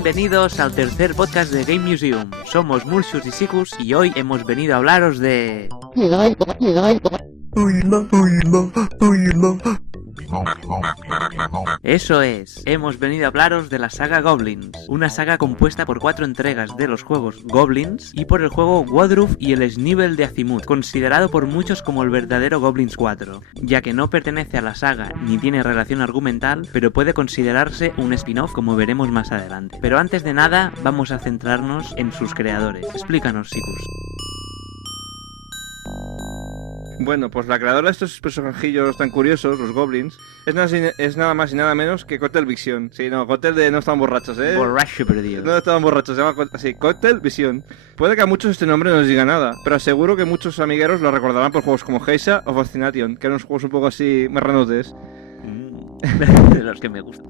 Bienvenidos al tercer podcast de Game Museum. Somos Murcius y Sikus y hoy hemos venido a hablaros de... Eso es, hemos venido a hablaros de la saga Goblins, una saga compuesta por 4 entregas de los juegos Goblins y por el juego Woodruff y el Snivel de Azimuth, considerado por muchos como el verdadero Goblins 4, ya que no pertenece a la saga ni tiene relación argumental, pero puede considerarse un spin-off como veremos más adelante. Pero antes de nada, vamos a centrarnos en sus creadores. Explícanos, Sikus. Bueno, pues la creadora de estos personajillos tan curiosos, los Goblins, es nada más y nada menos que Cocktail Vision. Sí, no, Cocktail de no estaban borrachos, ¿eh? Borracho perdido. No estaban borrachos, se llama así, Cocktail Vision. Puede que a muchos este nombre no les diga nada, pero aseguro que muchos amigueros lo recordarán por juegos como Geisha o Fascination, que eran unos juegos un poco así marranotes. De los que me gustan.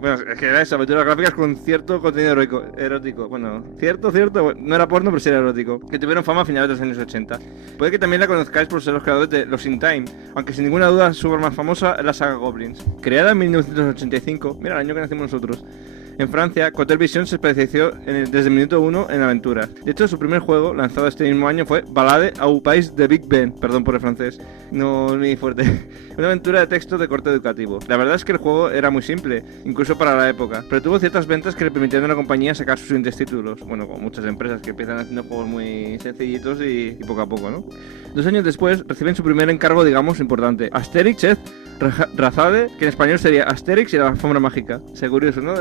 Bueno, es que era eso, aventuras gráficas con cierto contenido erótico. Bueno, cierto, bueno, no era porno, pero sí era erótico. Que tuvieron fama a finales de los años 80. Puede que también la conozcáis por ser los creadores de Lost in Time, aunque sin ninguna duda su obra más famosa es la saga Goblins. Creada en 1985, mira el año que nacimos nosotros. En Francia, Cocktail Vision se especializó desde el minuto 1 en aventuras. De hecho, su primer juego, lanzado este mismo año, fue Ballade au Pays de Big Ben. Perdón por el francés, no muy fuerte. Una aventura de texto de corte educativo. La verdad es que el juego era muy simple, incluso para la época, pero tuvo ciertas ventas que le permitieron a la compañía sacar sus siguientes títulos. Bueno, como muchas empresas que empiezan haciendo juegos muy sencillitos y poco a poco, ¿no? 2 años después, reciben su primer encargo, digamos, importante. Asterix et Razade, que en español sería Asterix y la alfombra mágica. Sé curioso, ¿no?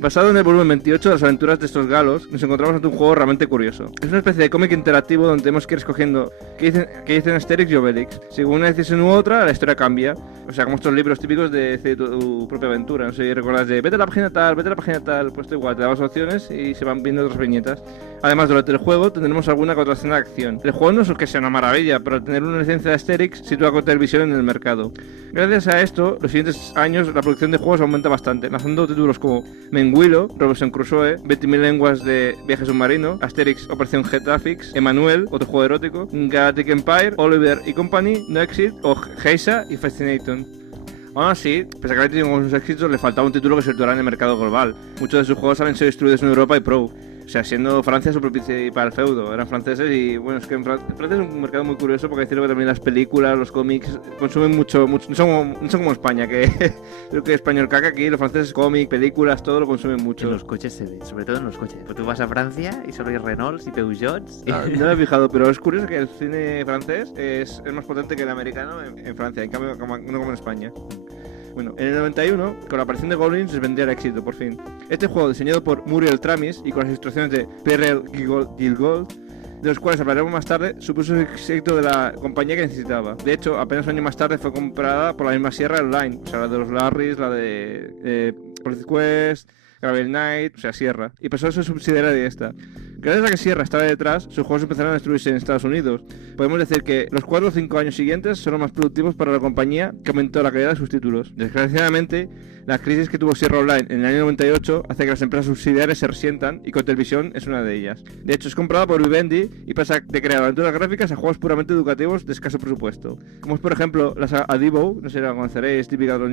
Basado en el volumen 28 de las aventuras de estos galos, nos encontramos ante un juego realmente curioso. Es una especie de cómic interactivo donde tenemos que ir escogiendo qué dicen Asterix y Obelix. Según una decisión u otra, la historia cambia. O sea, como estos libros típicos de tu propia aventura. No sé si recuerdas de vete a la página tal, pues igual, te damos opciones y se van viendo otras viñetas. Además, durante el juego tendremos alguna contracción de acción. El juego no es que sea una maravilla, pero al tener una licencia de Asterix sitúa Cocktail Vision en el mercado. Gracias a esto, los siguientes años la producción de juegos aumenta bastante, lanzando títulos como Menguilo, Robinson Crusoe, 20.000 lenguas de viaje submarino, Asterix Operación Getafix, Emanuel, otro juego erótico, Galactic Empire, Oliver y Company, No Exit o Geisha y Fascination. Aún así, pese a que había tenido sus éxitos, le faltaba un título que se situara en el mercado global. Muchos de sus juegos habían sido distribuidos en Europa y Pro. O sea, siendo Francia su principal feudo, eran franceses y bueno, es que en Francia es un mercado muy curioso porque decirlo que también las películas, los cómics consumen mucho, no son como España, que creo que español caca, aquí los franceses cómics, películas, todo lo consumen mucho. En los coches se ve, sobre todo en los coches. Pues tú vas a Francia y solo hay Renaults y Peugeots. No me he fijado, pero es curioso que el cine francés es más potente que el americano en Francia, en cambio no como en España. Bueno, en el 91, con la aparición de Goblins, se vendría el éxito, por fin. Este juego, diseñado por Muriel Tramis y con las instrucciones de Pierre Gilgold, de los cuales hablaremos más tarde, supuso el éxito de la compañía que necesitaba. De hecho, apenas un año más tarde fue comprada por la misma Sierra Online, o sea, la de los Larrys, la de Police Quest, Gravel Knight, o sea, Sierra, y pasó a ser subsidiaria de esta. Gracias a que Sierra estaba detrás, sus juegos empezaron a distribuirse en Estados Unidos. Podemos decir que los 4 o 5 años siguientes son los más productivos para la compañía, que aumentó la calidad de sus títulos. Desgraciadamente, la crisis que tuvo Sierra Online en el año 98 hace que las empresas subsidiarias se resientan y Cocktail Vision es una de ellas. De hecho, es comprada por Vivendi y pasa de crear aventuras gráficas a juegos puramente educativos de escaso presupuesto. Como es, por ejemplo, la saga Adibo, no sé si la conoceréis, típica de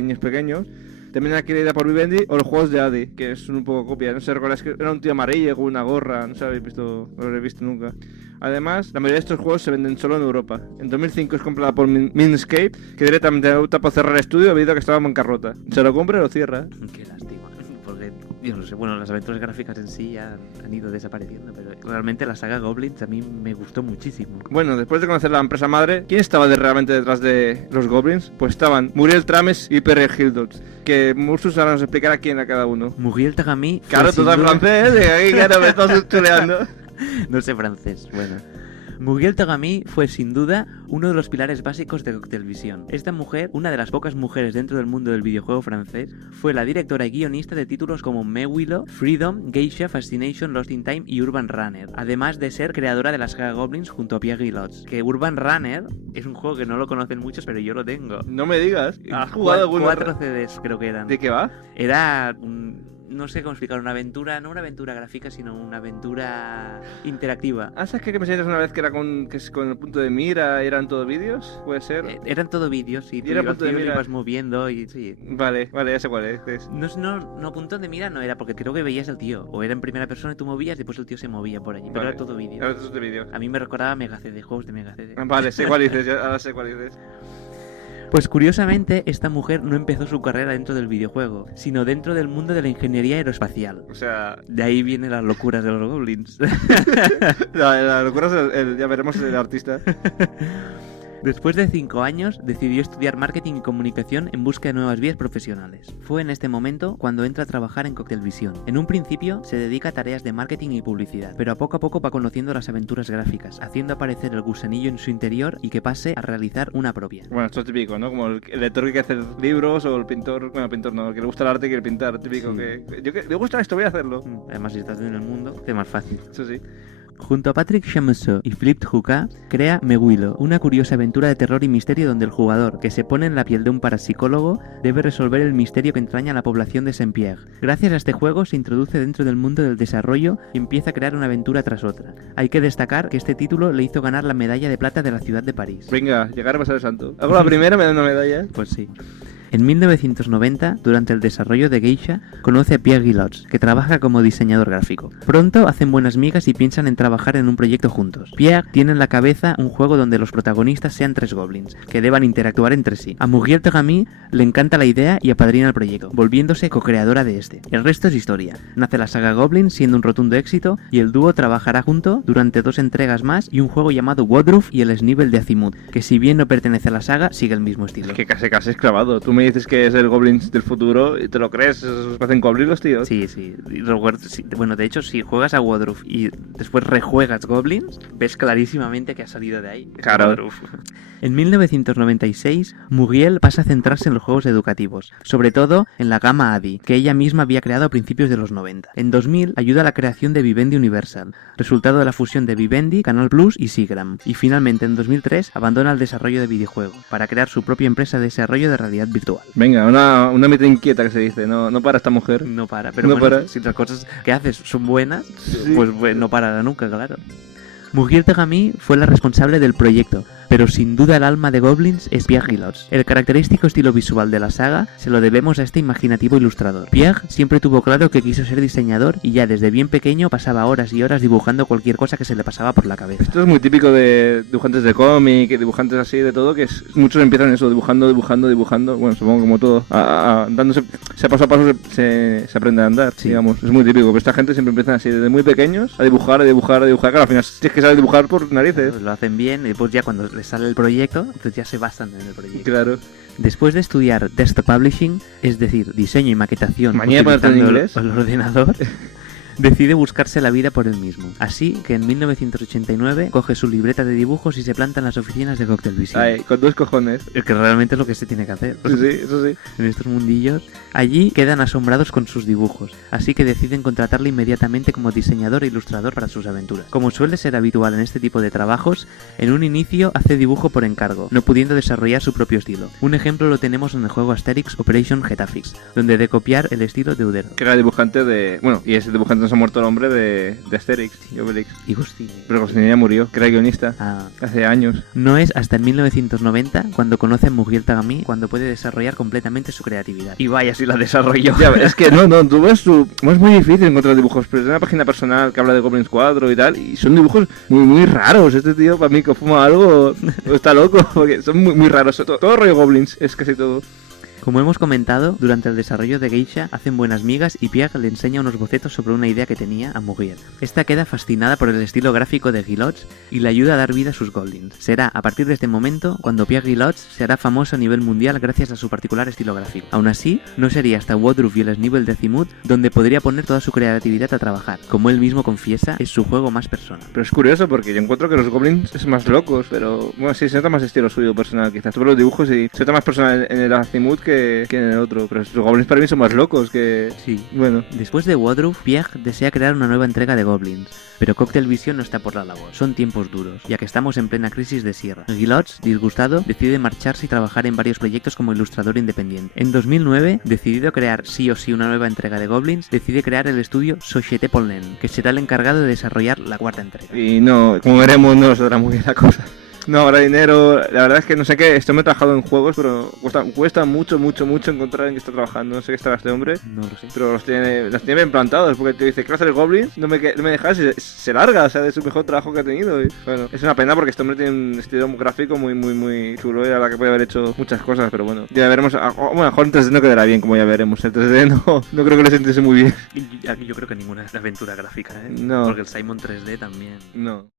niños pequeños, también adquirida por Vivendi, o los juegos de Adi, que son un poco copia. No sé si recordáis que era un tío amarillo con una gorra, no sé si no lo habéis visto nunca. Además, la mayoría de estos juegos se venden solo en Europa. En 2005 es comprada por Minscape, que directamente opta por cerrar el estudio debido a que estaba en bancarrota. Se lo compra y lo cierra. Qué lástima, porque yo no sé, bueno, las aventuras gráficas en sí han ido desapareciendo, pero realmente la saga Goblins a mí me gustó muchísimo. Bueno, después de conocer la empresa madre, ¿quién estaba realmente detrás de los Goblins? Pues estaban Muriel Trames y Pierre Gilgold, que Mursus ahora nos explicará quién era cada uno. Muriel Tagami. Claro, tú estás francés, y aquí claro, me estás chuleando. No sé francés, bueno. Muriel Tagami fue sin duda uno de los pilares básicos de Cocktail Vision. Esta mujer, una de las pocas mujeres dentro del mundo del videojuego francés, fue la directora y guionista de títulos como Menguilo, Freedom, Geisha, Fascination, Lost in Time y Urban Runner, además de ser creadora de la saga Goblins junto a Pierre Gilgold. Que Urban Runner es un juego que no lo conocen muchos, pero yo lo tengo. No me digas, ¿has jugado alguno? 4 CDs creo que eran. ¿De qué va? Era un no sé cómo explicar, una aventura, no una aventura gráfica, sino una aventura interactiva. ¿Sabes que me enseñaste una vez que era con el punto de mira, eran todo vídeos? ¿Puede ser? Eran todo vídeos y tú era punto de mira. ibas moviendo y sí. Vale, ya sé cuál es. No, punto de mira no era, porque creo que veías el tío. O era en primera persona y tú movías y después el tío se movía por allí. Pero Vale. era todo vídeo. Era todo de vídeo. A mí me recordaba Mega CD, juegos de Mega CD. Vale, sé cuál dices, ahora sé cuál dices. Pues curiosamente, esta mujer no empezó su carrera dentro del videojuego, sino dentro del mundo de la ingeniería aeroespacial. O sea... De ahí vienen las locuras de los goblins. la locura es ya veremos el artista. Después de 5 años, decidió estudiar marketing y comunicación en busca de nuevas vías profesionales. Fue en este momento cuando entra a trabajar en Cocktailvision. En un principio se dedica a tareas de marketing y publicidad, pero a poco va conociendo las aventuras gráficas, haciendo aparecer el gusanillo en su interior y que pase a realizar una propia. Bueno, esto es típico, ¿no? Como el lector que quiere hacer libros o el pintor, bueno, el pintor no, el que le gusta el arte y quiere pintar, típico Sí. que me gusta esto, voy a hacerlo. Además, si estás en el mundo, es más fácil. Eso sí. Junto a Patrick Chamoiseau y Philippe Jucá, crea Meguilo, una curiosa aventura de terror y misterio donde el jugador, que se pone en la piel de un parapsicólogo, debe resolver el misterio que entraña a la población de Saint-Pierre. Gracias a este juego se introduce dentro del mundo del desarrollo y empieza a crear una aventura tras otra. Hay que destacar que este título le hizo ganar la medalla de plata de la ciudad de París. Venga, llegar a pasar el santo. Hago la primera, me dan una medalla. Pues sí. En 1990, durante el desarrollo de Geisha, conoce a Pierre Guillots, que trabaja como diseñador gráfico. Pronto hacen buenas migas y piensan en trabajar en un proyecto juntos. Pierre tiene en la cabeza un juego donde los protagonistas sean 3 goblins, que deban interactuar entre sí. A Muriel Tegami le encanta la idea y apadrina el proyecto, volviéndose co-creadora de este. El resto es historia. Nace la saga Goblin siendo un rotundo éxito y el dúo trabajará junto durante 2 entregas más y un juego llamado Woodruff y el Snivel de Azimuth, que si bien no pertenece a la saga, sigue el mismo estilo. Es que casi es clavado. Tú me dices que es el Goblins del futuro y te lo crees, esos hacen Goblins los tíos. Sí. Y bueno, de hecho, si juegas a Woodruff y después rejuegas Goblins, ves clarísimamente que ha salido de ahí. Claro. Woodruff. En 1996, Muriel pasa a centrarse en los juegos educativos, sobre todo en la gama ADI, que ella misma había creado a principios de los 90. En 2000 ayuda a la creación de Vivendi Universal, resultado de la fusión de Vivendi, Canal Plus y Seagram. Y finalmente en 2003 abandona el desarrollo de videojuegos para crear su propia empresa de desarrollo de realidad virtual. Venga, una mitad inquieta que se dice, no para esta mujer. No para, pero No bueno, para. si las cosas que haces son buenas, Sí. pues no parará nunca, claro. Muriel Tegami fue la responsable del proyecto, pero sin duda el alma de Goblins es Pierre Guillots. El característico estilo visual de la saga se lo debemos a este imaginativo ilustrador. Pierre siempre tuvo claro que quiso ser diseñador y ya desde bien pequeño pasaba horas y horas dibujando cualquier cosa que se le pasaba por la cabeza. Esto es muy típico de dibujantes de cómic, dibujantes así de todo, que muchos empiezan eso, dibujando, bueno, supongo como todo, dándose, paso a paso se aprende a andar, Sí. digamos, es muy típico, pero esta gente siempre empiezan así, desde muy pequeños, a dibujar, claro, al final tienes que saber dibujar por narices. Pues lo hacen bien y después ya cuando les sale el proyecto, pues ya se basan en el proyecto. Claro. Después de estudiar Desktop Publishing, es decir, diseño y maquetación Mañana de ponerte en utilizando inglés. el ordenador, decide buscarse la vida por él mismo. Así que en 1989 coge su libreta de dibujos y se planta en las oficinas de Cocktailvision. Ay, con 2 cojones. El que realmente es lo que se tiene que hacer. Sí, eso sí. En estos mundillos. Allí quedan asombrados con sus dibujos, así que deciden contratarle inmediatamente como diseñador e ilustrador para sus aventuras. Como suele ser habitual en este tipo de trabajos, en un inicio hace dibujo por encargo, no pudiendo desarrollar su propio estilo. Un ejemplo lo tenemos en el juego Asterix Operation Getafix, donde de copiar el estilo de Udero. Que era dibujante de... Bueno, y ese dibujante nos ha muerto el hombre de Asterix y Obelix. Y Gusti. Pero Goscinny ya murió, que era guionista. Ah. Hace años. No es hasta en 1990 cuando conoce a Muriel Tegami cuando puede desarrollar completamente su creatividad. Y vaya si la desarrolló. Ya, es que tú ves es muy difícil encontrar dibujos, pero es una página personal que habla de Goblins 4 y tal, y son dibujos muy raros. Este tío, para mí, que fuma algo, o está loco, porque son muy raros. Todo rollo Goblins, es casi todo. Como hemos comentado, durante el desarrollo de Geisha hacen buenas migas y Pierre le enseña unos bocetos sobre una idea que tenía a Muriel. Esta queda fascinada por el estilo gráfico de Guillots y le ayuda a dar vida a sus goblins. Será a partir de este momento cuando Pierre Guillots se hará famoso a nivel mundial gracias a su particular estilo gráfico. Aún así, no sería hasta Woodruff y el Snivel de Azimuth donde podría poner toda su creatividad a trabajar. Como él mismo confiesa, es su juego más personal. Pero es curioso porque yo encuentro que los Goblins es más locos, pero bueno, sí, se nota más estilo suyo personal quizás. Tú ves los dibujos y se nota más personal en el Azimuth que que en el otro. Pero los goblins para mí son más locos que... Sí. Bueno. Después de Woodruff, Pierre desea crear una nueva entrega de Goblins, pero Cocktail Vision no está por la labor. Son tiempos duros, ya que estamos en plena crisis de sierra. Guillots, disgustado, decide marcharse y trabajar en varios proyectos como ilustrador independiente. En 2009, decidido crear sí o sí una nueva entrega de Goblins, decide crear el estudio Société Pollen, que será el encargado de desarrollar la cuarta entrega. Y no, como veremos, no nos dará muy bien la cosa. No habrá dinero, la verdad es que no sé qué, esto me he trabajado en juegos, pero cuesta mucho encontrar en qué está trabajando, no sé qué estará este hombre. No lo sé. Pero los tiene bien plantados, porque te dice, ¿qué va a hacer el Goblins? No me dejas y se larga, o sea, de su mejor trabajo que ha tenido. Y, bueno, es una pena porque este hombre tiene un estilo gráfico muy chulo y a la que puede haber hecho muchas cosas, pero bueno, ya veremos. Bueno, a lo mejor en 3D no quedará bien, como ya veremos. El 3D no creo que le sintiese muy bien. Yo creo que ninguna es aventura gráfica, ¿eh? No. Porque el Simon 3D también. No.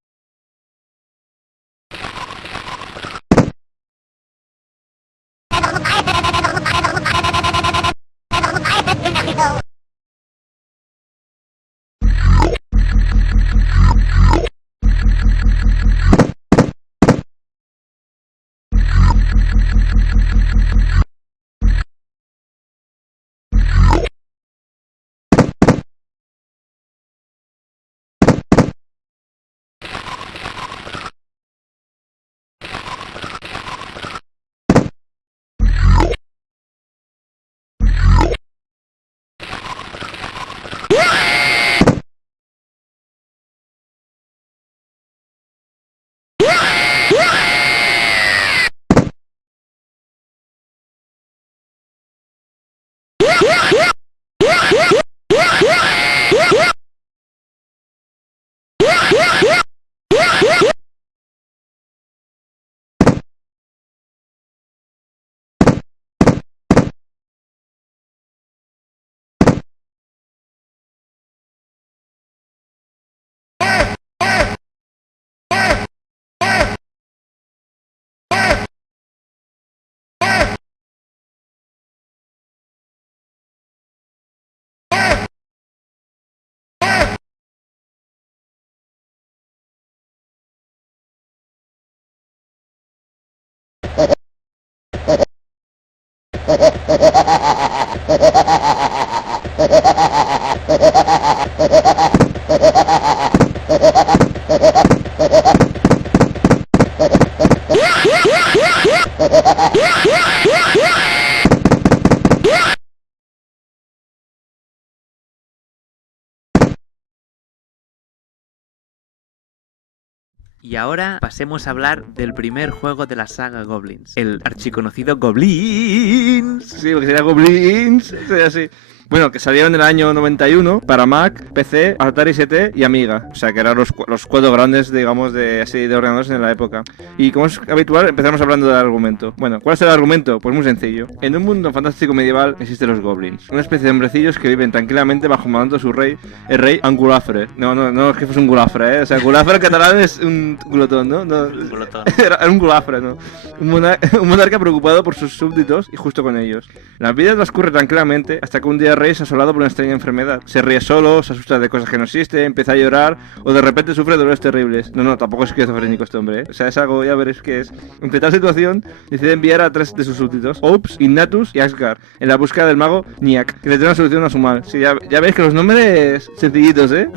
Y ahora pasemos a hablar del primer juego de la saga Goblins, el archiconocido Goblins. Sí, porque sería Goblins, sería así. Bueno, que salieron en el año 91 para Mac, PC, Atari ST y Amiga. O sea, que eran los cuatro grandes, digamos, de ordenadores en la época. Y como es habitual, empezamos hablando del argumento. Bueno, ¿cuál es el argumento? Pues muy sencillo. En un mundo fantástico medieval existen los goblins. Una especie de hombrecillos que viven tranquilamente bajo mando de su rey, el rey Angulafre. No, es que fuese un gulafre, ¿eh? O sea, gulafre en catalán es un glotón, ¿no? Un glotón. Era un gulafre, ¿no? Un monarca preocupado por sus súbditos y justo con ellos. La vida transcurre tranquilamente hasta que un día el rey es asolado por una extraña enfermedad. Se ríe solo, se asusta de cosas que no existen, empieza a llorar o de repente sufre dolores terribles. No, tampoco es esquizofrénico este hombre, ¿eh? O sea, es algo, ya veréis que es. Ante tal situación, decide enviar a 3 de sus súbditos, Ops, Ignatus y Asgard, en la búsqueda del mago Niak, que le dé una solución a su mal. Sí, ya veis que los nombres sencillitos, ¿eh?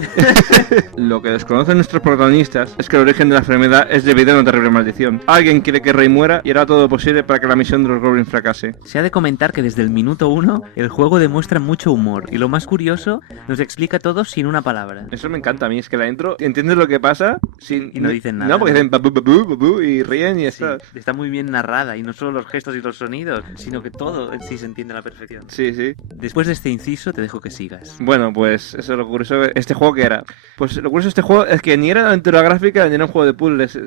Lo que desconocen nuestros protagonistas es que el origen de la enfermedad es debido a una terrible maldición. Alguien quiere que el rey muera y hará todo lo posible para que la misión de los goblins fracase. Se ha de comentar que desde el minuto 1 el juego demuestra mucho humor y lo más curioso, nos explica todo sin una palabra. Eso me encanta a mí, es que la intro entiendes lo que pasa sin... Y no dicen nada. No, porque dicen babu, babu, babu, y ríen y ya está. Está muy bien narrada y no solo los gestos y los sonidos, sino que todo en sí se entiende a la perfección. Sí. Después de este inciso te dejo que sigas. Bueno, pues eso es lo curioso. ¿Este juego qué era? Pues lo curioso de este juego es que ni era una aventura gráfica ni era un juego de puzzles.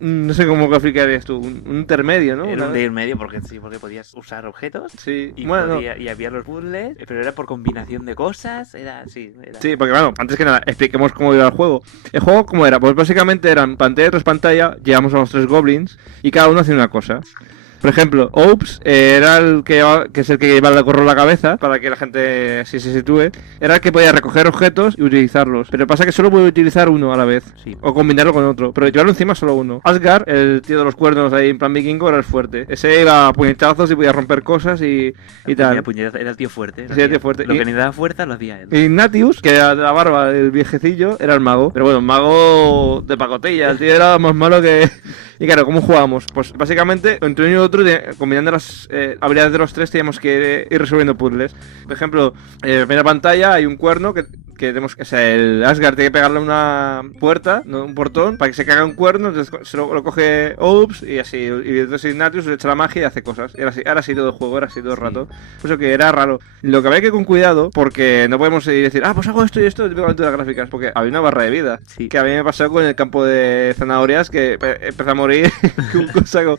No sé cómo graficarías tú, un intermedio, ¿no? Era un intermedio porque podías usar objetos. Sí, y había los puzzles, pero era por combinación de cosas. Sí, porque bueno, antes que nada, expliquemos cómo iba el juego. ¿El juego cómo era? Pues básicamente eran pantalla tras pantalla, llegamos a los 3 goblins y cada uno hacía una cosa. Por ejemplo, Oops era el que es el que lleva el gorro a la cabeza, para que la gente así se sitúe. Era el que podía recoger objetos y utilizarlos. Pero pasa que solo puede utilizar uno a la vez. Sí. O combinarlo con otro. Pero llevarlo encima solo uno. Asgard, el tío de los cuernos ahí en plan vikingo, era el fuerte. Ese iba a puñetazos y podía romper cosas y tal. Era el tío fuerte. Sí, el tío fuerte. Lo que necesitaba fuerza lo hacía él. Ignatius, que era de la barba, el viejecillo, era el mago. Pero bueno, el mago de pacotilla. El tío era más malo que... Y claro, ¿cómo jugábamos? Pues básicamente, entre uno y otro, combinando las habilidades de los tres, teníamos que ir resolviendo puzzles. Por ejemplo, en la primera pantalla hay un cuerno que tenemos que... O sea, el Asgard tiene que pegarle una puerta, ¿no? Un portón, para que se caiga un cuerno, entonces lo coge Oops y así. Y entonces Ignatius le echa la magia y hace cosas. Y ahora sí todo el juego, era así todo el rato. Por eso que era raro. Lo que había que ir con cuidado, porque no podemos decir, pues hago esto y esto, y las gráficas, porque había una barra de vida. Sí. Que a mí me pasó con el campo de zanahorias, que empezó a morir con cosa como...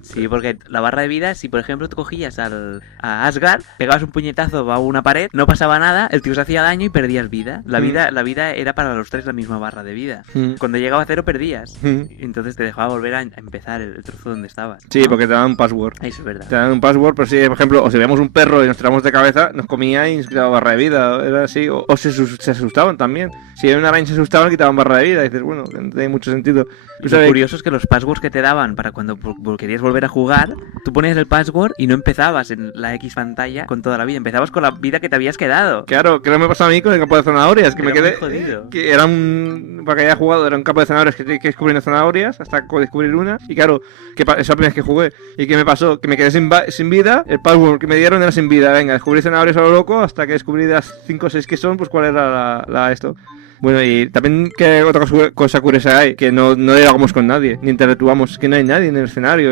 Sí, porque la barra de vida, si por ejemplo tú cogías a Asgard, pegabas un puñetazo a una pared, no pasaba nada, el tío se hacía daño y perdías vida. La vida era para los tres la misma barra de vida. Cuando llegaba a cero perdías. Entonces te dejaba volver a empezar el trozo donde estabas. Sí, porque te daban un password. Eso es verdad. Te daban un password, pero si por ejemplo, o si veíamos un perro y nos tiramos de cabeza, nos comía y nos quitaba barra de vida. Era así. O se asustaban también. Si había una araña se asustaban, quitaban barra de vida. Y dices, bueno, no tiene mucho sentido. Lo curioso es que los passwords que te daban para cuando querías volver a jugar, tú ponías el password y no empezabas en la X pantalla con toda la vida, empezabas con la vida que te habías quedado. Claro, que no me pasó a mí con el campo de zanahorias, que Era me quedé... muy jodido. Que era para que haya jugado, era un campo de zanahorias que tienes que descubrir zanahorias hasta descubrir una. Y claro, esa primera vez que jugué. ¿Y qué me pasó? Que me quedé sin vida, el password que me dieron era sin vida. Venga, descubrí zanahorias a lo loco hasta que descubrí de las 5 o 6 que son, pues cuál era esto. Bueno, y también que otra cosa curiosa hay, que no dialogamos con nadie, ni interactuamos, que no hay nadie en el escenario,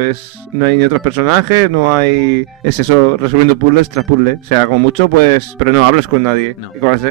no hay ni otros personajes, no hay... Es eso, resolviendo puzzles tras puzzle. O sea, como mucho, pues... Pero no hablas con nadie. No. Y con las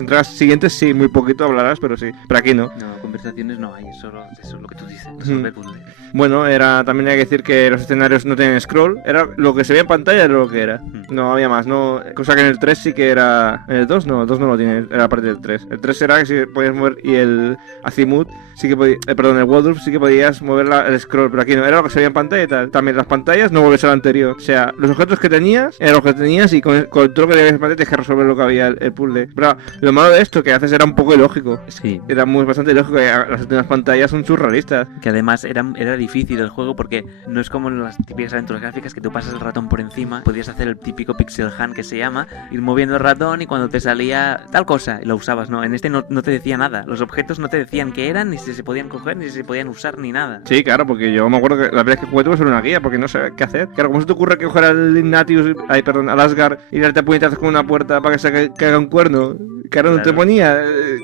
entregas siguientes sí, muy poquito hablarás, pero sí. Pero aquí no. No, conversaciones no hay, eso es lo que tú dices, resolver puzzles. Bueno, también hay que decir que los escenarios no tienen scroll, era lo que se veía en pantalla era lo que era. No había más, no, cosa que en el 3 sí que era... En el 2 no, el 2 no lo tiene, era parte del 3. El 3 era que sí podías mover y el Azimut sí que podía, perdón, el Waldorf sí que podías mover el scroll, pero aquí no, era lo que se veía en pantalla y tal. También las pantallas no volvías a lo anterior, o sea, los objetos que tenías eran los que tenías y con todo lo que tenías en pantalla tenías que resolver lo que había el puzzle. Pero lo malo de esto que haces era un poco ilógico. Sí. Era bastante ilógico, las últimas pantallas son surrealistas. Que además era difícil el juego porque no es como en las típicas aventuras gráficas que tú pasas el ratón por encima, podías hacer el típico pixel hand que se llama, ir moviendo el ratón y cuando te salía tal cosa lo usabas, ¿no? En este no te decía nada, los objetos no te decían qué eran, ni si se podían coger, ni si se podían usar, ni nada. Sí, claro, porque yo me acuerdo que la primera vez que jugué tuve solo una guía, porque no sabía qué hacer. Claro, ¿cómo se te ocurre que coger al Ignatius, al Asgard, y darte a puñetazos con una puerta para que se caiga un cuerno? Claro, no te ponía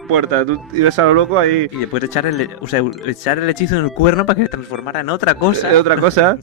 puerta, tú ibas a lo loco ahí. Y después echar el hechizo en el cuerno para que se transformara en otra cosa. Otra cosa.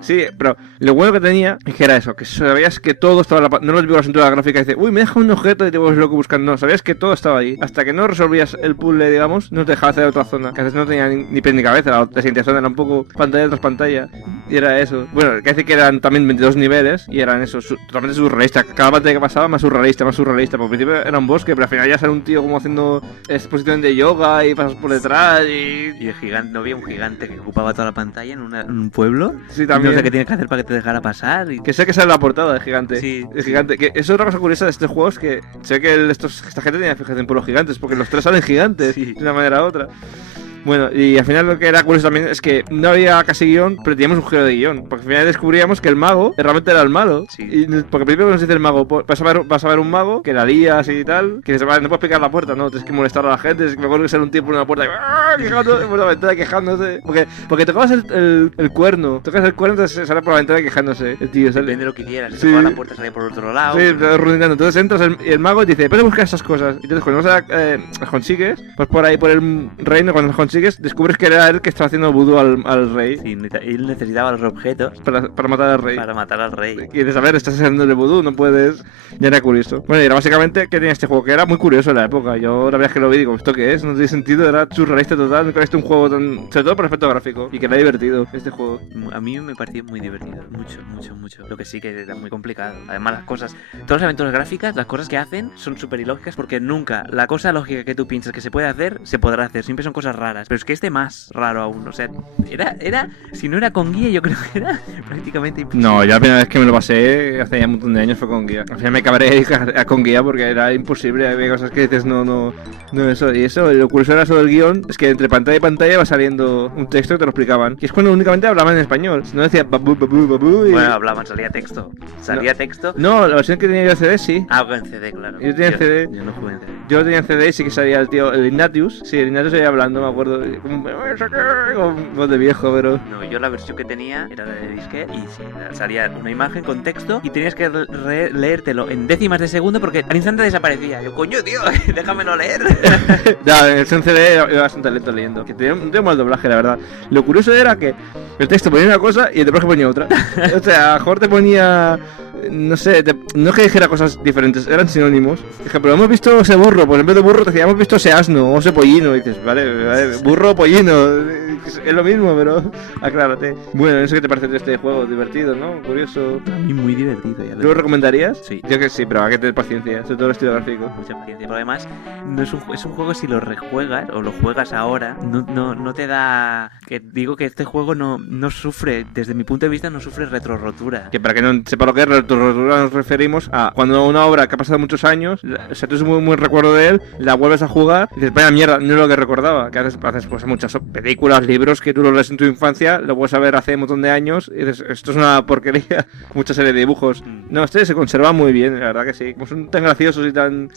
Sí, pero lo bueno que tenía es que era eso, que sabías que todo estaba en la... No lo digo en toda la gráfica y dices, uy, me deja un objeto y te vuelves loco buscando. No, sabías que todo estaba ahí. Hasta que no resolvías el puzzle, digamos, no te dejaba hacer otra zona. Que a veces no tenía ni pie ni cabeza, la siguiente zona era un poco pantalla tras pantalla. Y era eso. Bueno, que decir que eran también 22 niveles y eran eso, totalmente surrealistas. Cada pantalla que pasaba más surrealista. Por principio era un bosque, pero al final ya sale un tío como haciendo exposición de yoga y pasas por detrás y el gigante, no había un gigante que ocupaba toda la pantalla en un pueblo. Sí, también. No sé qué tienes que hacer para que te dejara pasar. Que sé que sale la portada de gigante. Sí. El gigante. Que es otra cosa curiosa de este juego, es que sé que esta gente tenía fijación por los gigantes, porque los tres salen gigantes de una manera u otra. Bueno, y al final lo que era curioso también es que no había casi guión, pero teníamos un giro de guión. Porque al final descubríamos que el mago realmente era el malo. Sí. Y porque primero nos dice el mago, vas a ver un mago que la lías y tal, que dice, vale, no puedes picar la puerta, no, tienes que molestar a la gente. Es que me acuerdo que sale un tío por una puerta y por la ventana quejándose. Porque tocabas el cuerno, entonces sale por la ventana quejándose. El tío sale. Depende de lo que quieras, si Sí. tocaba la puerta salía por otro lado. Sí, rondando. Entonces entras y el mago te dice, puedes buscar esas cosas. Y entonces cuando las consigues, pues por ahí por el reino, cuando las consigues, descubres que era él que estaba haciendo vudú al rey. Sí, él necesitaba los objetos Para matar al rey. para matar al rey. Y dices, a ver, estás haciendo el vudú, no puedes. Ya era curioso. Bueno, y era básicamente que tenía este juego, que era muy curioso en la época. Yo la verdad es que lo vi y digo, ¿esto qué es? No tiene sentido, era surrealista total. Nunca he visto un juego tan. Sobre todo por el efecto gráfico. Y que era divertido este juego. A mí me pareció muy divertido, mucho. Lo que sí que era muy complicado. Además, todas las aventuras gráficas, las cosas que hacen son súper ilógicas porque nunca la cosa lógica que tú piensas que se puede hacer, se podrá hacer. Siempre son cosas raras. raras. Pero es que este más raro aún. O sea, era si no era con guía, yo creo que era prácticamente imposible. No, ya la primera vez que me lo pasé hace ya un montón de años fue con guía. Al final me cabré con guía porque era imposible. Había cosas que dices no eso. Y eso, lo curioso era sobre el guión, es que entre pantalla y pantalla va saliendo un texto que te lo explicaban. Y es cuando únicamente hablaban en español. Si no decía babu, babu, babu. Y... Bueno, hablaban, salía texto. ¿Salía texto? No, la versión que tenía yo en CD sí. Ah, en CD, claro. Yo tenía CD. Yo no jugué en CD. Yo lo tenía en CD y sí que salía el tío, el Ignatius. Sí, el Ignatius seguía hablando, me acuerdo. Como voz de viejo, pero. No, yo la versión que tenía era la de disquete y sí, salía una imagen con texto y tenías que leértelo en décimas de segundo porque al instante desaparecía. Yo, coño, tío, déjamelo leer. Ya, en el CD iba bastante lento leyendo. Que tenía un mal doblaje, la verdad. Lo curioso era que el texto ponía una cosa y el doblaje ponía otra. O sea, a lo mejor te ponía. No sé, no es que dijera cosas diferentes, eran sinónimos. Por ejemplo, hemos visto ese burro, pues en vez de burro te decía, hemos visto ese asno o ese pollino. Y dices, vale, burro, pollino. Es lo mismo, pero aclárate. Bueno, no sé qué te parece este juego, divertido, ¿no? Curioso. A mí muy divertido. Ya ¿Tú lo recomendarías? Sí. Yo que sí, pero hay que tener paciencia, sobre todo el estilo gráfico. Mucha paciencia. Pero además, no es un juego si lo rejuegas o lo juegas ahora, no te da... Que digo que este juego no sufre, desde mi punto de vista, no sufre retrorotura. Que para que no sepa lo que es retrorotura nos referimos a cuando una obra que ha pasado muchos años, o sea, tú es muy recuerdo de él, la vuelves a jugar y dices, vaya mierda, no es lo que recordaba. Que haces pues muchas películas, libros que tú los lees en tu infancia, lo puedes saber hace un montón de años y dices, esto es una porquería. Mucha serie de dibujos. No, este se conserva muy bien, la verdad que sí. Como son tan graciosos y tan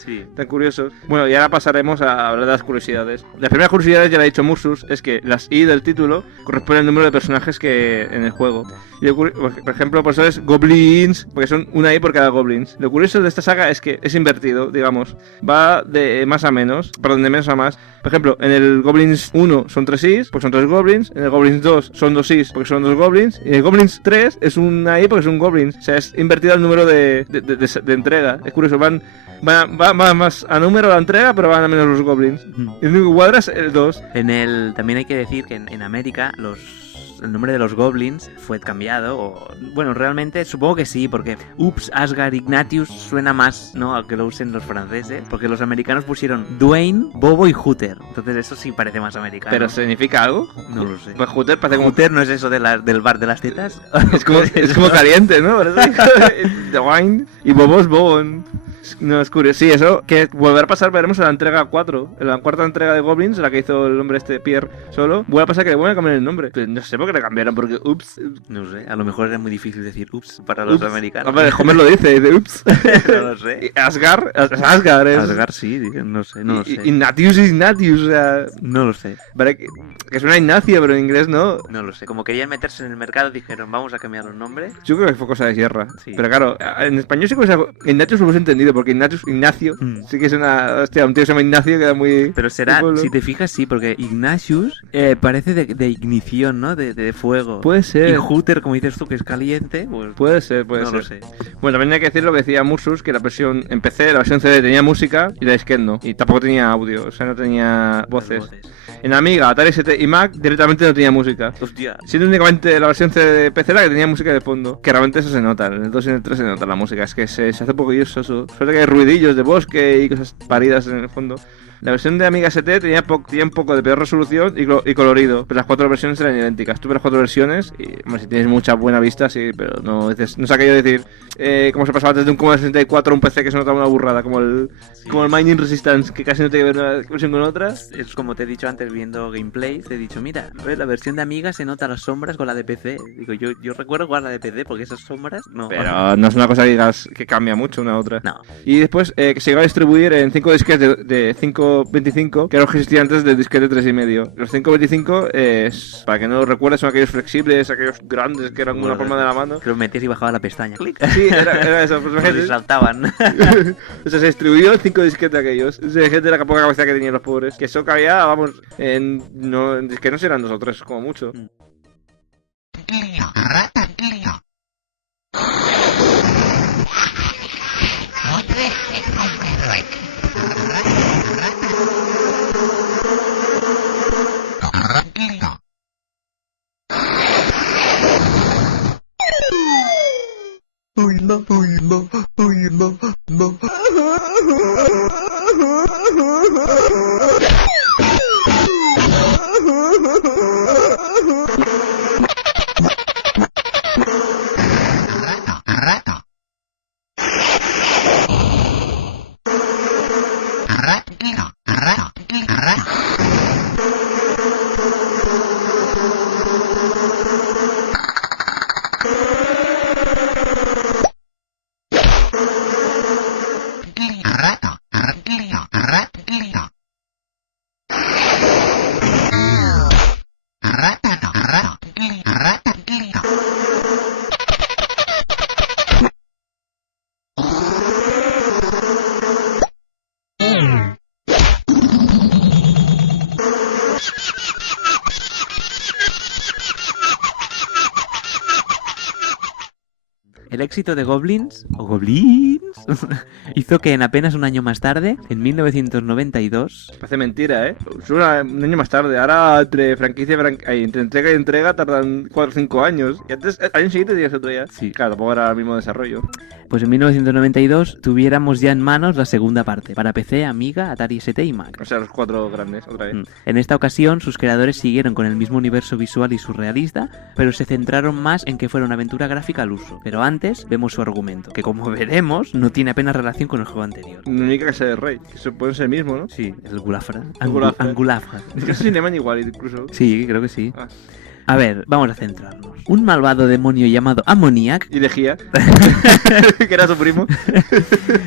curiosos. Bueno, y ahora pasaremos a hablar de las curiosidades. Las primeras curiosidades, ya lo ha dicho Mursus, es que las I del título corresponden al número de personajes que en el juego. Y por ejemplo, por eso es Goblins, porque son una I por cada Goblins. Lo curioso de esta saga es que es invertido, digamos. Va de más a menos, perdón, de menos a más. Por ejemplo, en el Goblins 1 son 3 Is, pues son 3 Goblins. En el Goblins 2 son 2 Is, porque son 2 Goblins. Y en el Goblins 3 es una I porque es un Goblins. O sea, es invertido el número de entrega. Es curioso, va más a número la entrega, pero van a menos los Goblins. Y el único que cuadra es el 2. También hay que decir que en América el nombre de los Goblins fue cambiado, bueno, realmente supongo que sí, porque Ups, Asgard, Ignatius suena más, ¿no?, a que lo usen los franceses, porque los americanos pusieron Dwayne, Bobo y Hooter, entonces eso sí parece más americano. ¿Pero significa algo? No lo sé. Pues Hooter parece como... ¿Hooter no es eso del bar de las tetas? Es como caliente, ¿no? Dwayne y Bobo es Bobon. No, es curioso. Sí, eso, que volver a pasar, veremos en la entrega 4. En la cuarta entrega de Goblins, la que hizo el hombre Pierre solo. Vuelve a pasar que le vuelven a cambiar el nombre. Pero no sé por qué le cambiaron, porque ups. No sé, a lo mejor era muy difícil decir ups para los americanos. Hombre, Homer lo dice ups. No lo sé. Asgard es... Asgard sí, no sé, no lo sé. Ignatius, o sea... No lo sé. Vale, que suena Ignacio, pero en inglés no. No lo sé. Como querían meterse en el mercado, dijeron, vamos a cambiar los nombres. Yo creo que fue cosa de sierra. Sí. Pero claro, en español sí que Ignatius lo hemos entendido, porque Ignacio, sí que es una... Hostia, un tío que se llama Ignacio queda muy... Pero será, si te fijas, sí, porque Ignatius parece de ignición, ¿no? De fuego. Puede ser. Y Hooter, como dices tú, que es caliente, pues... Puede ser. No lo sé. Bueno, también hay que decir lo que decía Mursus, que la versión en PC, la versión CD tenía música y la disquete no. Y tampoco tenía audio, o sea, no tenía voces. En Amiga, Atari ST y Mac directamente no tenía música. Hostia. Siendo únicamente la versión CD de PC la que tenía música de fondo. Que realmente eso se nota, en el 2 y en el 3 se nota la música. Es que se hace un poquillo soso. Suerte que hay ruidillos de bosque y cosas paridas en el fondo. La versión de Amiga ST tenía un poco de peor resolución y colorido, pero las 4 versiones eran idénticas. Tuve las 4 versiones y, bueno, si tienes mucha buena vista, sí, pero no es aquello de decir cómo se pasaba desde un Commodore 64 a un PC que se notaba una burrada, como el Mining Resistance, que casi no tiene que ver una versión con otra. Es como te he dicho antes viendo gameplay, te he dicho, mira, la versión de Amiga se nota las sombras con la de PC. Digo, yo recuerdo jugar la de PC porque esas sombras no... Pero no es una cosa que digas que cambia mucho una a otra. No. Y después que se iba a distribuir en 5 disquetes de 5.25, que eran los que existían antes del disquete 3,5. Los 5.25 es, para que no lo recuerdes, son aquellos flexibles, aquellos grandes que eran una palma de la mano. Que los metías y bajaba la pestaña. ¡Clic! Sí, era eso. Pues, saltaban. O sea, se distribuyó en 5 disquetes aquellos. O sea, gente de la poca cabeza que tenían los pobres. Que eso cabía, vamos, en disquetes eran 2 o 3, como mucho. El éxito de Goblins, o Goblins, hizo que en apenas un año más tarde, en 1992... Parece mentira, ¿eh? Es un año más tarde. Ahora entre franquicia entre entrega y entrega tardan 4 o 5 años. Y antes, al año siguiente tienes otro ya. Sí. Claro, tampoco era el mismo desarrollo. Pues en 1992 tuviéramos ya en manos la segunda parte, para PC, Amiga, Atari ST y Mac. O sea, los 4 grandes, otra vez. En esta ocasión, sus creadores siguieron con el mismo universo visual y surrealista, pero se centraron más en que fuera una aventura gráfica al uso. Pero antes, vemos su argumento, que como veremos, no tiene apenas relación con el juego anterior. La única casa del rey, que se puede ser el mismo, ¿no? Sí, el Gulafra. Gulafra. Angulafra. Es que se llaman igual, incluso. Sí, creo que sí. Ah. A ver, vamos a centrarnos. Un malvado demonio llamado Ammoniac Y Lejía, que era su primo.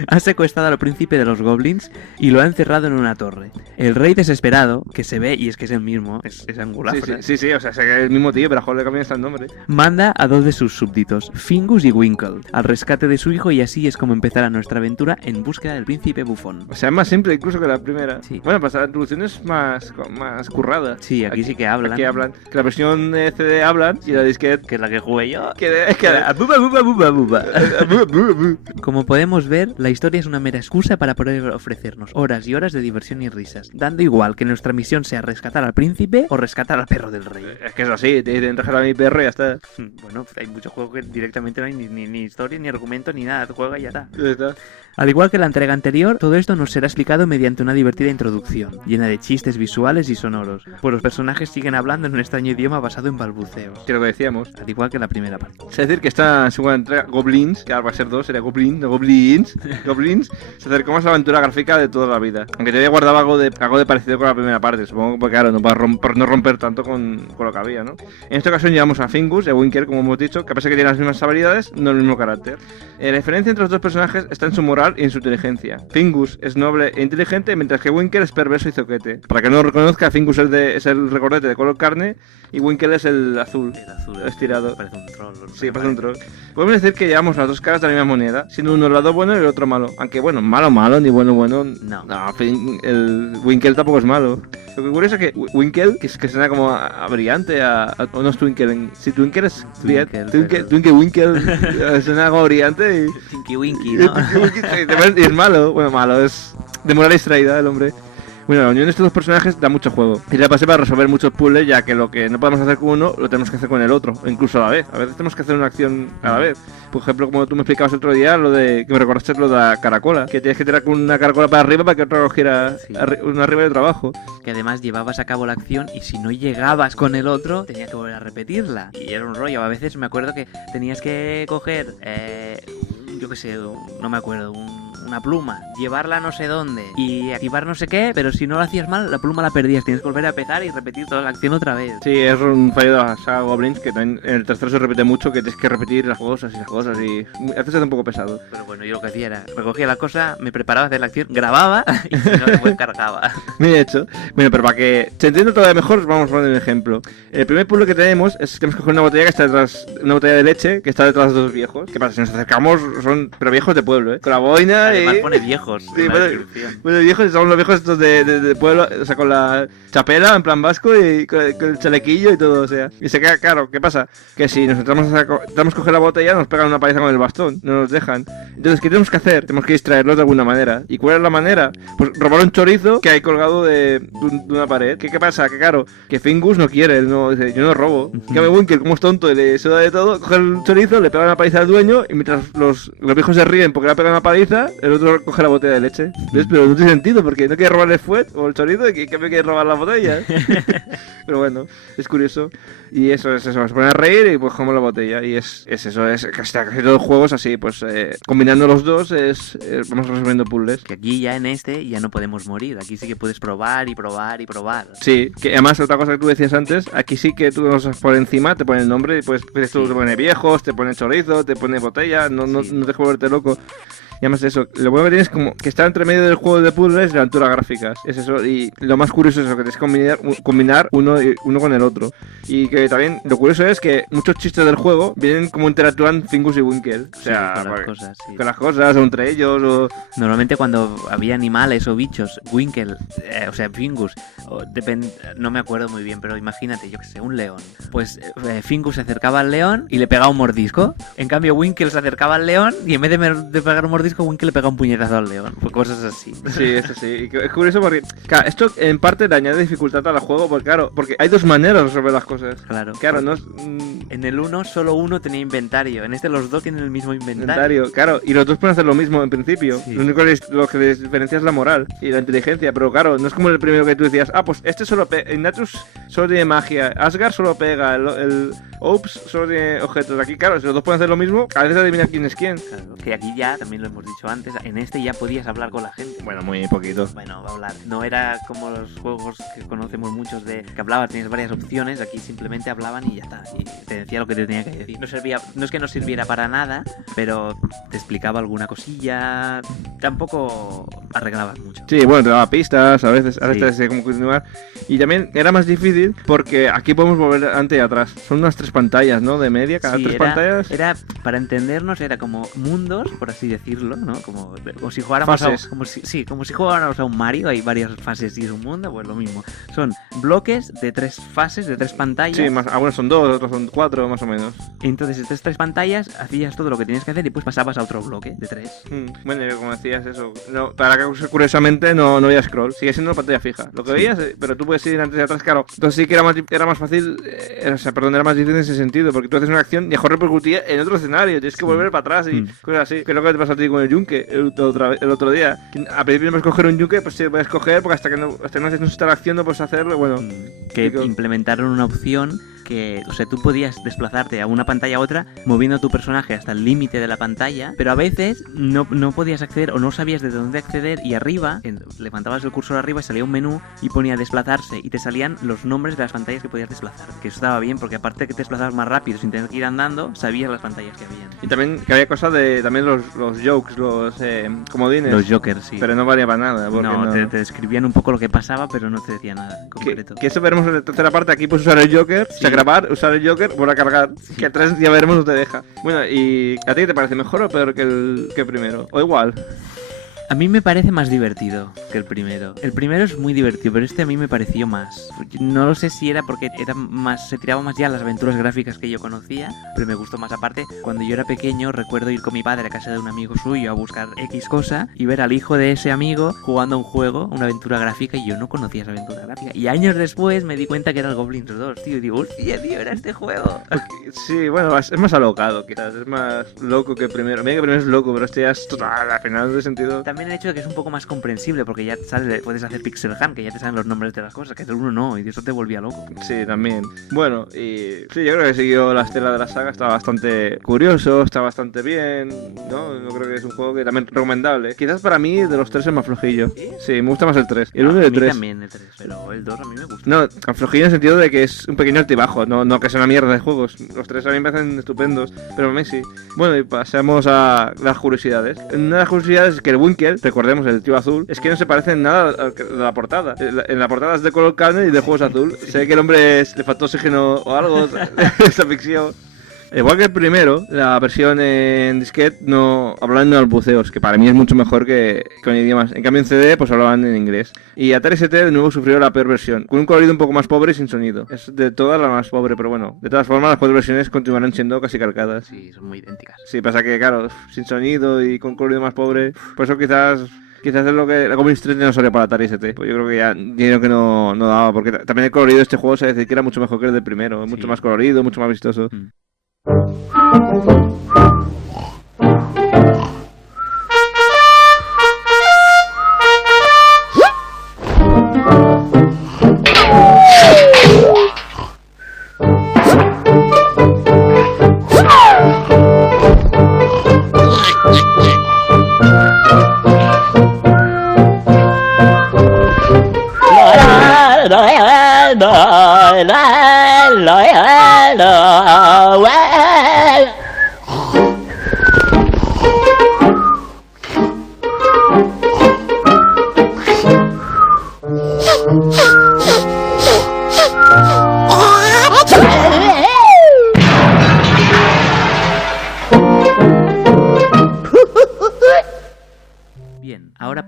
ha secuestrado al príncipe de los goblins y lo ha encerrado en una torre. El rey desesperado, que se ve y es que es el mismo, es Angulafra, Sí, o sea, es el mismo tío, pero a joder, le cambian hasta el nombre. manda a 2 de sus súbditos, Fingus y Winkle, al rescate de su hijo, y así es como empezará nuestra aventura en búsqueda del príncipe bufón. O sea, es más simple incluso que la primera. Sí. Bueno, pues la introducción es más currada. Sí, aquí sí que hablan. Aquí hablan. Que la versión CD hablan y la disquete... Que es la que jugué yo. Es que... Buba, buba, buba, buba. Como podemos ver, la historia es una mera excusa para poder ofrecernos horas y horas de diversión y risas, dando igual que nuestra misión sea rescatar al príncipe o rescatar al perro del rey. Es que es así, te dicen rescatar a mi perro y ya está. Bueno, hay muchos juegos que directamente no hay ni historia, ni argumento, ni nada, juega y ya está. Ya está. Al igual que la entrega anterior, todo esto nos será explicado mediante una divertida introducción, llena de chistes visuales y sonoros, pues los personajes siguen hablando en un extraño idioma basado en balbuceos, Que lo que decíamos. al igual que la primera parte. Es decir, que esta segunda entrega, Goblins, que ahora va a ser 2, sería Goblins, se acercó más a la aventura gráfica de toda la vida. Aunque todavía guardaba algo de parecido con la primera parte, supongo que claro, no para no romper tanto con lo que había, ¿no? En esta ocasión llevamos a Fingus y a Winker, como hemos dicho, que a pesar de que tienen las mismas habilidades, no el mismo carácter. La diferencia entre los dos personajes está en su moral y en su inteligencia. Fingus es noble e inteligente, mientras que Winker es perverso y zoquete. Para que no lo reconozca, Fingus es el recordete de color carne y Winker es el azul. El azul Estirado. parece un troll. Sí, parece un troll. Podemos decir que llevamos las dos caras de la misma moneda, siendo uno el lado bueno y el otro malo. Aunque bueno, malo, ni bueno. No. El Winkle tampoco es malo. Lo que ocurre es que Winkle, que suena como a brillante, o no es Twinkle. Si Twinkle es Twinkle Winkle, suena como brillante y... Tinky Winky, ¿no? Y es malo. Bueno, malo, es de moral distraída el hombre. Bueno, la unión de estos dos personajes da mucho juego. Y la pasé para resolver muchos puzzles, ya que lo que no podemos hacer con uno, lo tenemos que hacer con el otro, o incluso a la vez. A veces tenemos que hacer una acción a la vez. Por ejemplo, como tú me explicabas el otro día, que me recordaste lo de la caracola, que tienes que tirar con una caracola para arriba para que otro cogiera uno arriba y otro abajo. Que además llevabas a cabo la acción y si no llegabas con el otro, tenías que volver a repetirla. Y era un rollo. A veces me acuerdo que tenías que coger, yo qué sé, no me acuerdo, una pluma, llevarla no sé dónde y activar no sé qué, pero si no lo hacías mal, la pluma la perdías. Tienes que volver a pegar y repetir toda la acción otra vez. Sí, es un fallo de la saga Goblins, que también en el tercero se repite mucho, que tienes que repetir las cosas y a veces es un poco pesado. Pero bueno, yo lo que hacía era, recogía la cosa, me preparaba a hacer la acción, grababa y si no, después cargaba. Bien hecho. Bueno, pero para que se entienda todavía mejor, vamos a poner un ejemplo. El primer puzzle que tenemos es que tenemos que coger una botella que está detrás, una botella de leche que está detrás de dos viejos. ¿Qué pasa? Si nos acercamos, pero viejos de pueblo, ¿eh? Con la boina Además y... pone viejos Sí, en la bueno, descripción. bueno, viejos, son los viejos estos de pueblo, o sea, con la chapela en plan vasco y con el chalequillo y todo, o sea. Y se queda claro, ¿qué pasa? Que si nos entramos a coger la botella, nos pegan una paliza con el bastón, no nos dejan. Entonces, ¿qué tenemos que hacer? Tenemos que distraerlos de alguna manera. ¿Y cuál es la manera? Pues robar un chorizo que hay colgado de una pared. ¿Qué pasa? Que claro, que Fingus no quiere, no, dice, yo no robo. Que me Winkel, como es tonto y le suda de todo, coge el chorizo, le pega una paliza al dueño y mientras los viejos se ríen porque le ha pegado una paliza, el otro coge la botella de leche. ¿Ves? Pero no tiene sentido porque no quiere robar el fuet o el chorizo y que me quiere robar la botella. Pero bueno, es curioso. Y eso es eso, se pone a reír y pues como la botella. Y es eso, es casi todos los juegos así, pues combinando los dos vamos resolviendo puzzles. Que aquí ya en este ya no podemos morir, aquí sí que puedes probar y probar y probar. Sí, que además otra cosa que tú decías antes, aquí sí que tú por encima te pone el nombre y pues tú te pone viejos, te pone chorizo, te pone botella, no dejes volverte loco. Y además de eso, lo bueno que tienes es como que está entre medio del juego de puzzles y la aventura gráficas. Es eso, y lo más curioso es eso, que tienes que combinar uno con el otro. Y que también, lo curioso es que muchos chistes del juego vienen como interactúan Fingus y Winkle. O sea, sí, con las cosas, sí. Con las cosas, o entre ellos, o... Normalmente cuando había animales o bichos, Winkle, o sea, Fingus, no me acuerdo muy bien, pero imagínate, yo que sé, un león. Pues Fingus se acercaba al león y le pegaba un mordisco. En cambio, Winkle se acercaba al león y en vez de pegar un mordisco, Winkle le pega un puñetazo al león. Pues cosas así. Sí, eso sí. Y es curioso porque, claro, esto en parte le añade dificultad al juego, porque claro, porque hay dos maneras de resolver las cosas. Claro, no es... En el 1 solo uno tenía inventario, en este los dos tienen el mismo inventario. Claro, y los dos pueden hacer lo mismo en principio. Sí. Lo único que les diferencia es la moral y la inteligencia, pero claro, no es como el primero que tú decías, pues este solo pega, Ignatius solo tiene magia, Asgard solo pega, el Ops solo tiene objetos. Aquí, claro, si los dos pueden hacer lo mismo, a veces adivina quién es quién. Claro, que aquí ya, también lo hemos dicho antes, en este ya podías hablar con la gente. Bueno, muy poquito. Bueno, hablar. No era como los juegos que conocemos muchos de que hablabas, tenías varias opciones, aquí simplemente hablaban y ya está. Y te decía lo que te tenía que decir. No es que no sirviera para nada, pero te explicaba alguna cosilla. Tampoco arreglabas mucho. Sí, bueno, te daba pistas, a veces te decía cómo continuar. Y también era más difícil porque aquí podemos volver adelante y atrás. Son unas 3 pantallas, ¿no? De media, cada 3 pantallas. Era, para entendernos, era como mundos, por así decirlo, ¿no? Como si jugáramos como si jugáramos a un Mario, hay varias fases y es un mundo, pues lo mismo. Son bloques de 3 fases, de 3 pantallas. Sí, algunos son 2, otros son 4, más o menos. Entonces, estas 3 pantallas hacías todo lo que tenías que hacer y pues pasabas a otro bloque de 3. Bueno, como decías eso, no, para que curiosamente no había scroll, sigue siendo una pantalla fija. Lo que veías, pero tú puedes ir antes y atrás, claro. Entonces sí que era más fácil, era más difícil en ese sentido, porque tú haces una acción y mejor repercutía en otro escenario, tienes que volver para atrás y cosas así. Que es lo que te pasa a ti con el yunque el otro día. A principio no puedes coger un yunque, pues sí puedes coger, porque hasta que no haces la acción no puedes hacerlo, bueno. Que implementaron una opción que, o sea, tú podías desplazarte a una pantalla a otra moviendo tu personaje hasta el límite de la pantalla, pero a veces no podías acceder o no sabías de dónde acceder y arriba, levantabas el cursor arriba y salía un menú y ponía desplazarse y te salían los nombres de las pantallas que podías desplazar, que eso estaba bien porque aparte de que te desplazabas más rápido sin tener que ir andando, sabías las pantallas que habían. Y también que había cosas de también los jokes, los comodines. Los jokers, sí. Pero no valía para nada. No, te describían un poco lo que pasaba, pero no te decía nada en concreto. Que eso veremos en la tercera parte. Aquí puedes usar el joker, o sea, grabar, usar el joker, volver a cargar. Sí. Que a 3 ya veremos no te deja. Bueno, ¿y a ti te parece mejor o peor que el primero? ¿O igual? A mí me parece más divertido que el primero. El primero es muy divertido, pero este a mí me pareció más. No lo sé si era porque se tiraba más ya a las aventuras gráficas que yo conocía, pero me gustó más. Aparte, cuando yo era pequeño, recuerdo ir con mi padre a casa de un amigo suyo a buscar X cosa y ver al hijo de ese amigo jugando a un juego, una aventura gráfica, y yo no conocía esa aventura gráfica. Y años después me di cuenta que era el Goblins 2, tío. Y digo, hostia, tío, era este juego. Sí, bueno, es más alocado, quizás. Es más loco que el primero. Mira que el primero es loco, pero este ya es total, al final de sentido. También el hecho de que es un poco más comprensible, porque ya puedes hacer pixel hunt, que ya te saben los nombres de las cosas, que el uno no, y eso te volvía loco. Sí, también. Bueno, y sí, yo creo que siguió la estela de la saga, está bastante curioso, está bastante bien, ¿no? Yo creo que es un juego que también recomendable. Quizás para mí de los 3 es más flojillo. Sí, me gusta más el 3. El 1 y el 3. A mí también el 3, pero el 2 a mí me gusta. No, flojillo en el sentido de que es un pequeño altibajo, no que sea una mierda de juegos. Los 3 a mí me parecen estupendos, pero a mí sí. Bueno, y pasamos a las curiosidades. Una de las curiosidades es que el Winkle, recordemos el tío azul, es que no se parece en nada a la portada. En la portada es de color carne y de juego es azul. Sí. Sé que el hombre le faltó oxígeno o algo de esa ficción. Igual que el primero, la versión en disquete no hablaban de balbuceos, que para mí es mucho mejor que con idiomas. En cambio en CD pues hablaban en inglés. Y Atari ST de nuevo sufrió la peor versión, con un colorido un poco más pobre y sin sonido. Es de todas la más pobre, pero bueno. De todas formas las 4 versiones continuarán siendo casi calcadas. Sí, son muy idénticas. Sí, pasa que claro, sin sonido y con colorido más pobre, por eso quizás es lo que la Goblins 3 no salió para Atari ST. Pues yo creo que ya dijeron que no daba, porque también el colorido de este juego se decir que era mucho mejor que el del primero. Mucho más colorido, mucho más vistoso.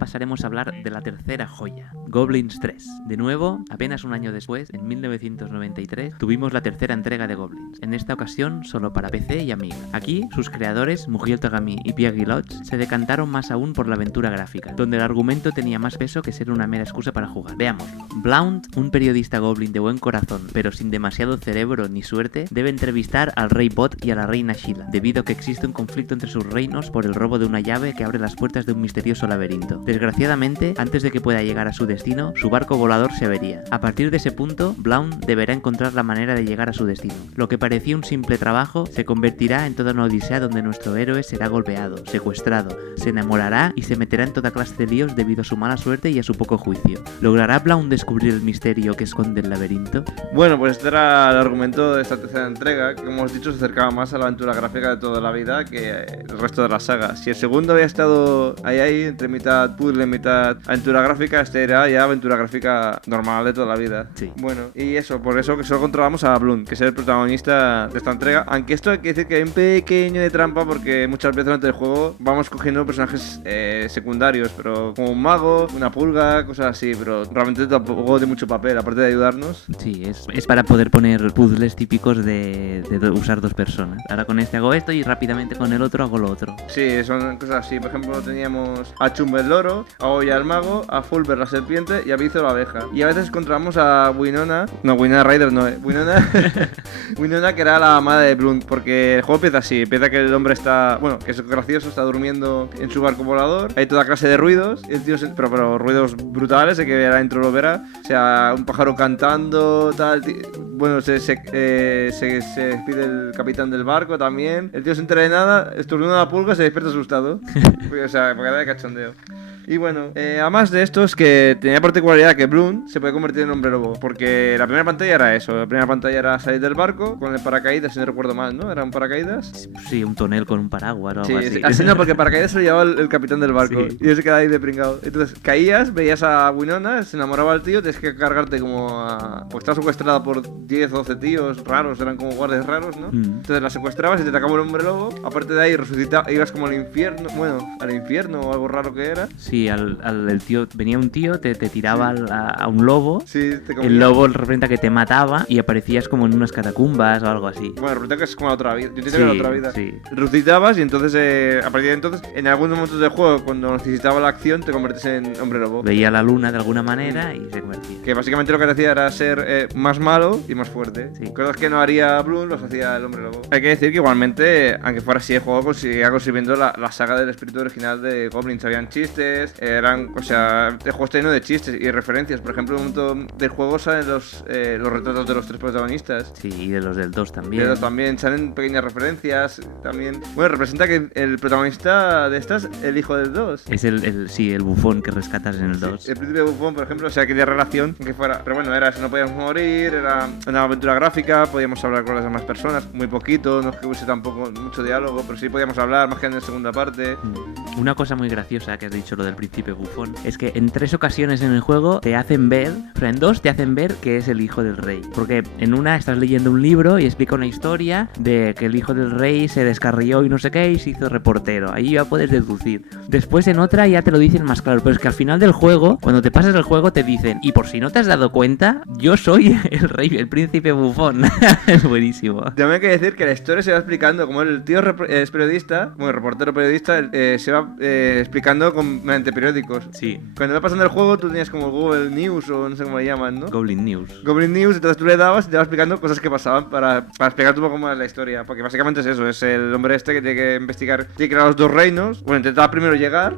pasaremos a hablar de la tercera joya, Goblins 3. De nuevo, apenas un año después, en 1993, tuvimos la tercera entrega de Goblins, en esta ocasión solo para PC y Amiga. Aquí, sus creadores, Mujiel Tagami y Pierre Guilloch, se decantaron más aún por la aventura gráfica, donde el argumento tenía más peso que ser una mera excusa para jugar. Veámoslo. Blount, un periodista goblin de buen corazón, pero sin demasiado cerebro ni suerte, debe entrevistar al rey Bot y a la reina Sheila, debido a que existe un conflicto entre sus reinos por el robo de una llave que abre las puertas de un misterioso laberinto. Desgraciadamente, antes de que pueda llegar a su destino, su barco volador se avería. A partir de ese punto, Blount deberá encontrar la manera de llegar a su destino. Lo que parecía un simple trabajo se convertirá en toda una odisea donde nuestro héroe será golpeado, secuestrado, se enamorará y se meterá en toda clase de líos debido a su mala suerte y a su poco juicio. ¿Logrará Blount descubrir el misterio que esconde el laberinto? Bueno, pues este era el argumento de esta tercera entrega, que como hemos dicho se acercaba más a la aventura gráfica de toda la vida que el resto de la saga. Si el segundo había estado ahí, entre mitad puzzle, mitad aventura gráfica, este era ya aventura gráfica normal de toda la vida. Sí. Bueno, y eso, por eso que solo controlamos a Blount, que es el protagonista de esta entrega, aunque esto hay que decir que hay un pequeño de trampa porque muchas veces durante el juego vamos cogiendo personajes secundarios, pero como un mago, una pulga, cosas así, pero realmente tampoco de mucho papel, aparte de ayudarnos. Sí, es para poder poner puzzles típicos de usar dos personas. Ahora con este hago esto y rápidamente con el otro hago lo otro. Sí, son cosas así. Por ejemplo, teníamos a Chumbe el loro, a Oya el mago, a Fulber la serpiente y a Bizo la abeja. Y a veces encontramos a Winona, no, Winona Ryder no, Winona, Winona que era la amada de Blount, porque el juego empieza así, empieza que el hombre está, bueno, que es gracioso, está durmiendo en su barco volador, hay toda clase de ruidos, el tío pero ruidos brutales, de que la intro lo verá, o sea, un pájaro cantando, tal, bueno, se despide el capitán del barco también, el tío se entera de nada, estornuda una pulga, se despierta asustado, o sea, porque era de cachondeo. Y bueno, además de esto es que tenía particularidad que Blount se puede convertir en hombre lobo, porque la primera pantalla era eso, la primera pantalla era salir del barco con el paracaídas, si no recuerdo mal, ¿no? ¿Era un paracaídas? Sí, un tonel con un paraguas o algo así. Sí, así no, porque paracaídas se lo llevaba el capitán del barco, sí. Y él se quedaba ahí de pringado. Entonces caías, veías a Winona, se enamoraba el tío, tienes que cargarte como a... Pues estaba secuestrada por 10 o 12 tíos raros, eran como guardias raros, ¿no? Entonces la secuestrabas y te atacaba el hombre lobo, aparte de ahí ibas como al infierno, o algo raro que era. Sí, el tío, venía un tío, te tiraba a un lobo, sí, el lobo representa que te mataba y aparecías como en unas catacumbas o algo así. Bueno, representa que es como la otra vida, yo entiendo que era la otra vida. Sí. Resucitabas y entonces, a partir de entonces, en algunos momentos del juego, cuando necesitaba la acción, te convertías en hombre lobo. Veía la luna de alguna manera y se convertía. Que básicamente lo que hacía era ser más malo y más fuerte. Sí. Cosas que no haría Blount los hacía el hombre lobo. Hay que decir que igualmente, aunque fuera así, el juego seguía conservando la saga del espíritu original de Goblins. Habían chistes, o sea, el juego está lleno de chistes y referencias. Por ejemplo, en un momento del juego salen los retratos de los tres protagonistas. Sí, y de los del 2 también. De los también salen pequeñas referencias también. Bueno, representa que el protagonista de estas, el hijo del 2. Es el bufón que rescatas en el 2. Sí, el príncipe bufón, por ejemplo, o sea, aquella relación que fuera... Pero bueno, era eso, no podíamos morir, era una aventura gráfica, podíamos hablar con las demás personas, muy poquito, no es que hubiese tampoco mucho diálogo, pero sí podíamos hablar, más que en la segunda parte. Una cosa muy graciosa que has dicho, lo del príncipe bufón, es que en 3 ocasiones en el juego te hacen ver, o sea, en 2 te hacen ver que es el hijo del rey. Porque en una estás leyendo un libro y explica una historia de que el hijo del rey se descarrió y no sé qué y se hizo reportero. Ahí ya puedes deducir. Después en otra ya te lo dicen más claro, pero es que al final del juego, cuando te pasas el juego te dicen, y por si no te has dado cuenta, yo soy el rey, el príncipe bufón. Es buenísimo. También hay que decir que la historia se va explicando, como el tío es periodista, bueno, reportero periodista, se va explicando mediante periódicos. Sí. Cuando va pasando el juego, tú tenías como Google News o no sé cómo le llaman, ¿no? Goblin News. Goblin News, entonces tú le dabas y te va explicando cosas que pasaban para explicarte un poco más la historia. Porque básicamente es eso, es el hombre este que tiene que investigar, tiene que ir a los dos reinos. Bueno, intentaba primero llegar,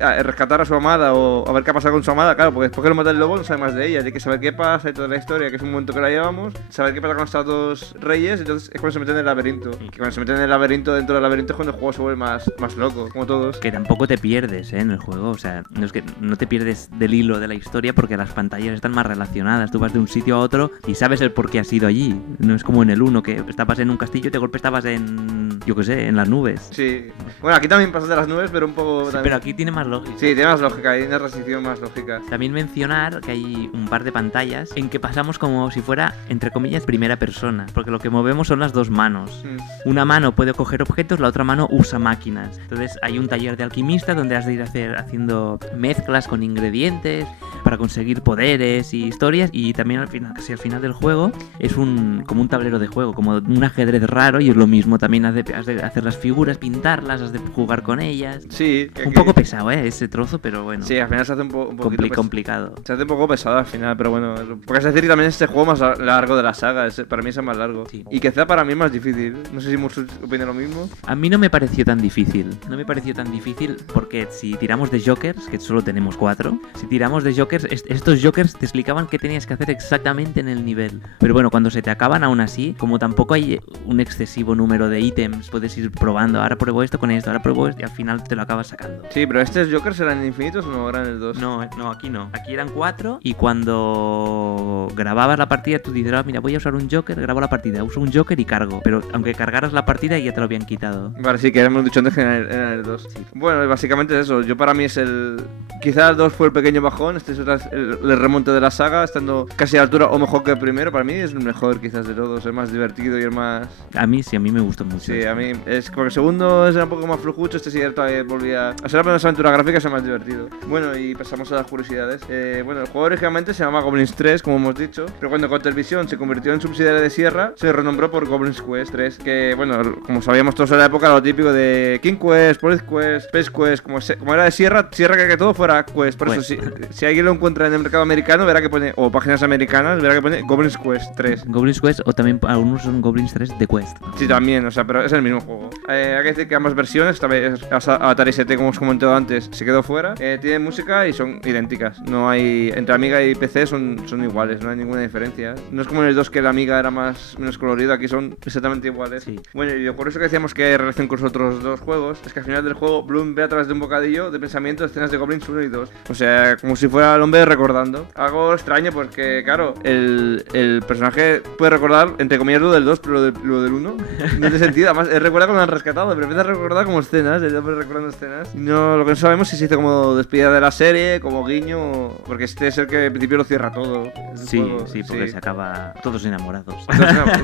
a rescatar a su amada o a ver qué ha pasado con su amada, claro, porque después que lo mata el lobo no sabe más de ella, tiene que saber qué pasa y toda la historia, que es un momento que la llevamos, saber qué pasa con estos dos reyes, entonces es cuando se meten en el laberinto. Y que cuando se meten en el laberinto, dentro del laberinto es cuando el juego se vuelve más loco, como todos. Que tampoco te pierdes en el juego, o sea, no es que no te pierdes del hilo de la historia porque las pantallas están más relacionadas, tú vas de un sitio a otro y sabes el por qué has ido allí, no es como en el 1 que estabas en un castillo y de golpe estabas en, yo qué sé, en las nubes. Sí, bueno, aquí también pasas de las nubes, pero un poco... Sí, pero aquí tiene más lógica. Sí, tiene más lógica, hay una transición más lógica. También mencionar que hay un par de pantallas en que pasamos como si fuera, entre comillas, primera persona, porque lo que movemos son las dos manos. Una mano puede coger objetos, la otra mano usa máquinas. Entonces hay un taller de alquimista donde has de ir haciendo mezclas con ingredientes para conseguir poderes y historias, y también al final, casi al final del juego es como un tablero de juego, como un ajedrez raro, y es lo mismo, también has de hacer las figuras, pintarlas, has de jugar con ellas. Sí. Un poco pesado, ese trozo, pero bueno. Sí, al final se hace un poquito complicado. Se hace un poco pesado al final, pero bueno. Porque es decir, también es este juego más largo de la saga, para mí es el más largo. Sí. Y quizá para mí es más difícil. No sé si Mursus opina lo mismo. A mí no me pareció tan difícil. No me pareció tan difícil porque si tiramos de Jokers, que solo tenemos 4, si tiramos de Jokers, estos Jokers te explicaban qué tenías que hacer exactamente en el nivel. Pero bueno, cuando se te acaban aún así, como tampoco hay un excesivo número de ítems, puedes ir probando, ahora pruebo esto con esto, ahora pruebo esto, y al final te lo acabas sacando. Sí, pero ¿estos Jokers eran infinitos o no eran el 2? No, aquí no. Aquí eran 4 y cuando grababas la partida tú dices, mira, voy a usar un Joker, grabo la partida, uso un Joker y cargo. Pero aunque cargaras la partida ya te lo habían quitado. Vale, sí, que hemos dicho antes que era el 2. Sí. Bueno, básicamente es eso. Yo para mí es el... Quizá el 2 fue el pequeño bajón, este es el remonte de la saga, estando casi a la altura o mejor que el primero. Para mí es el mejor quizás de todos, el más divertido y el más... A mí me gustó mucho. Sí, a mí es porque el segundo era un poco más flojucho, este sí todavía volvía a ser la primera aventura gráfica, es el más divertido. Bueno, y pasamos a las curiosidades. Bueno, el juego originalmente se llama Goblins 3, como hemos dicho, pero cuando Cotelvisión se convirtió en subsidiaria de Sierra, se renombró por Goblins Quest 3, que bueno, como sabíamos todos en la época, lo típico de King Quest, Police Quest, Space Quest, como era de Sierra quería que todo fuera Quest. Por eso, si alguien lo encuentra en el mercado americano, verá que pone, o páginas americanas, verá que pone Goblins Quest 3. Goblins Quest, o también algunos son Goblins 3 de Quest. Sí, también, o sea, pero es el mismo juego. Hay que decir que ambas versiones, esta vez Atari ST, como os comentado antes, se quedó fuera. Tienen música y son idénticas. No hay, entre Amiga y PC son iguales, no hay ninguna diferencia. No es como en el 2 que la Amiga era menos colorida, aquí son exactamente iguales. Sí. Bueno, y por eso que decíamos que hay relación con los otros dos juegos, es que al final del juego Bloom ve a través de un bocadillo de pensamiento escenas de Goblins 1 y 2. O sea, como si fuera el hombre recordando. Algo extraño porque, claro, el personaje puede recordar, entre comillas, lo del 2, pero lo del 1 no tiene sentido. Además, él recuerda cuando han rescatado, pero empieza a recordar como escenas, el hombre recordando escenas. No, lo que no sabemos es si se hizo como despedida de la serie, como guiño, porque este es el que al principio lo cierra todo. Sí, porque se acaba todos enamorados.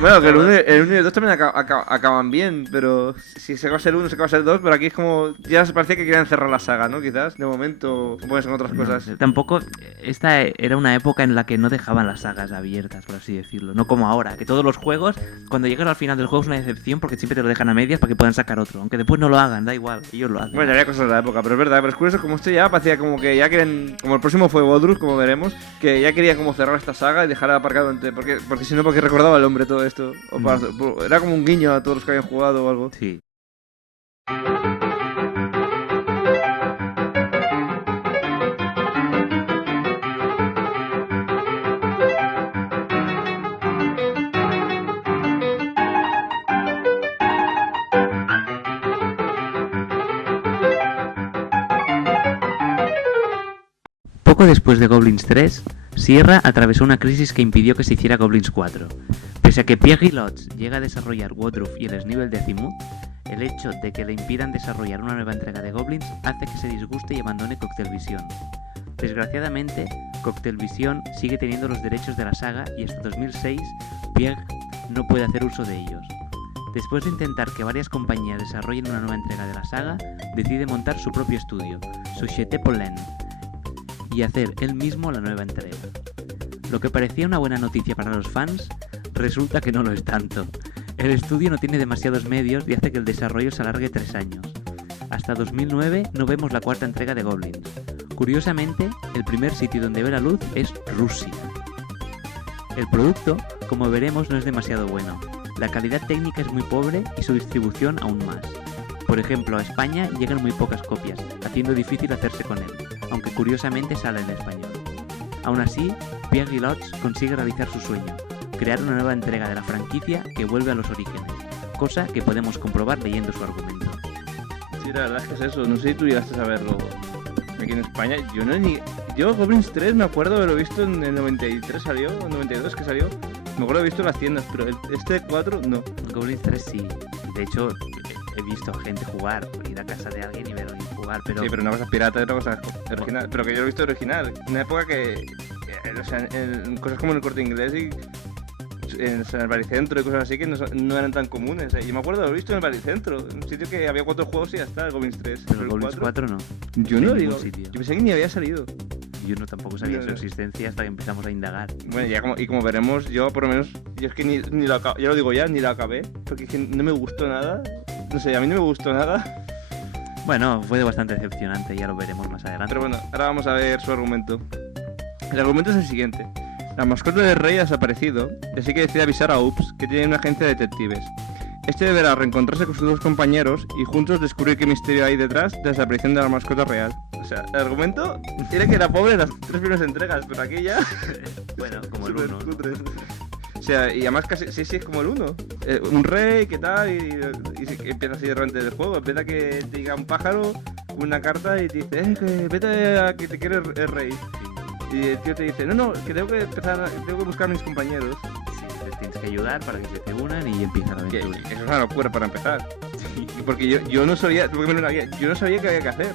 Bueno, que el 1 y el 2 también acaban bien, pero si se acaba el 1, se acaba el 2, pero aquí es como, ya se parecía que querían cerrar la saga, ¿no? Quizás, de momento, o pueden ser otras cosas. Tampoco, esta era una época en la que no dejaban las sagas abiertas, por así decirlo. No como ahora, que todos los juegos, cuando llegas al final del juego es una decepción porque siempre te lo dejan a medias para que puedan sacar otro. Aunque después no lo hagan, da igual, ellos lo hacen. Bueno, había cosas de la época, pero es verdad, pero es curioso, como esto ya parecía como que ya quieren, como el próximo fue Godrus, como veremos, que ya querían como cerrar esta saga y dejar aparcado porque si no, porque recordaba el hombre todo esto. Era como un guiño a todos los que habían jugado o algo. Sí. Poco después de Goblins 3, Sierra atravesó una crisis que impidió que se hiciera Goblins 4. Pese a que Pierre Guillotz llega a desarrollar Woodruff y el Snivel de Azimuth, el hecho de que le impidan desarrollar una nueva entrega de Goblins hace que se disguste y abandone Cocktailvision. Desgraciadamente, Cocktailvision sigue teniendo los derechos de la saga y hasta 2006 Pierre no puede hacer uso de ellos. Después de intentar que varias compañías desarrollen una nueva entrega de la saga, decide montar su propio estudio, Société Pollen, y hacer él mismo la nueva entrega. Lo que parecía una buena noticia para los fans, resulta que no lo es tanto. El estudio no tiene demasiados medios y hace que el desarrollo se alargue 3 años. Hasta 2009 no vemos la cuarta entrega de Goblins. Curiosamente, el primer sitio donde ve la luz es Rusia. El producto, como veremos, no es demasiado bueno. La calidad técnica es muy pobre y su distribución aún más. Por ejemplo, a España llegan muy pocas copias, haciendo difícil hacerse con él, aunque curiosamente sale en español. Aún así, Pierre Guillotz consigue realizar su sueño, crear una nueva entrega de la franquicia que vuelve a los orígenes, cosa que podemos comprobar leyendo su argumento. Sí, la verdad es que es eso, no sé si tú llegaste a verlo aquí en España. Yo Goblins 3 me acuerdo de haberlo visto en el 93 salió, en el 92 que salió. Me acuerdo de haber visto en las tiendas, pero este 4 no. Goblins 3 sí, de hecho he visto a gente jugar, ir a casa de alguien y ver a alguien jugar, pero... Sí, pero una cosa es pirata y otra cosa es original. Pero que yo lo he visto original. En una época que... o sea, en cosas como en el Corte Inglés y... En el Baricentro y cosas así que no eran tan comunes. Yo me acuerdo de haberlo visto en el Baricentro, en un sitio que había 4 juegos y ya está, el Goblins 3. Pero el Goblins 4 no. Yo En no ningún digo. sitio. Yo pensé que ni había salido. Yo no tampoco sabía No, su no. existencia hasta que empezamos a indagar. Bueno, ya como veremos, yo por lo menos, yo es que ni lo acabé, ya lo digo ya, ni lo acabé, porque es que no me gustó nada. No sé, a mí no me gustó nada. Bueno, fue bastante decepcionante, ya lo veremos más adelante. Pero bueno, ahora vamos a ver su argumento. El argumento es el siguiente. La mascota del rey ha desaparecido, y así que decide avisar a Ups que tiene una agencia de detectives. Este deberá reencontrarse con sus dos compañeros y juntos descubrir qué misterio hay detrás de la desaparición de la mascota real. O sea, el argumento era que era pobre en las 3 primeras entregas, pero aquí ya... Bueno, como el Súper 1. cutre. O sea, y además casi sí es como el 1. Un rey, ¿qué tal? Y empieza así de repente del juego. Empieza que te llega un pájaro, una carta y te dice, que vete a que te quiere el rey. Y el tío te dice, no, que tengo que buscar a mis compañeros. Sí, les tienes que ayudar para que se te unan y empieza la Que aventura. eso es una locura para empezar. Sí. Porque yo no sabía, yo no sabía qué había que hacer.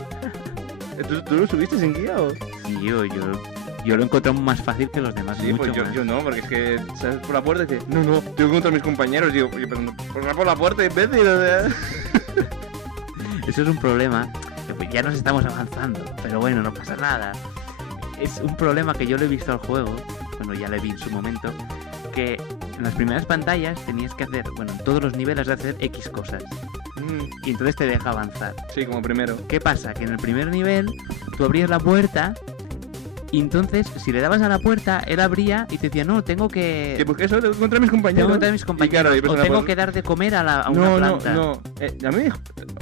¿Tú lo subiste sin guía o...? Sí, yo lo encontré más fácil que los demás. Sí, mucho pues más. yo no, porque es que sales por la puerta y dices, no, tengo que encontrar a mis compañeros. Digo, oye, pero no, por la puerta imbécil, o sea... Eso es un problema. Que pues ya nos estamos avanzando, pero bueno, no pasa nada. Es un problema que yo le he visto al juego, bueno, ya le vi en su momento, que en las primeras pantallas tenías que hacer, bueno, en todos los niveles de hacer X cosas. Y entonces te deja avanzar. Sí, como primero. ¿Qué pasa? Que en el primer nivel tú abrías la puerta y entonces si le dabas a la puerta, él abría y te decía, no, tengo Que que... busqué eso, tengo que encontrar a mis compañeros. Tengo que encontrar a mis Y compañeros, claro, y o persona tengo por- que dar de comer a una No, planta. no. A mí,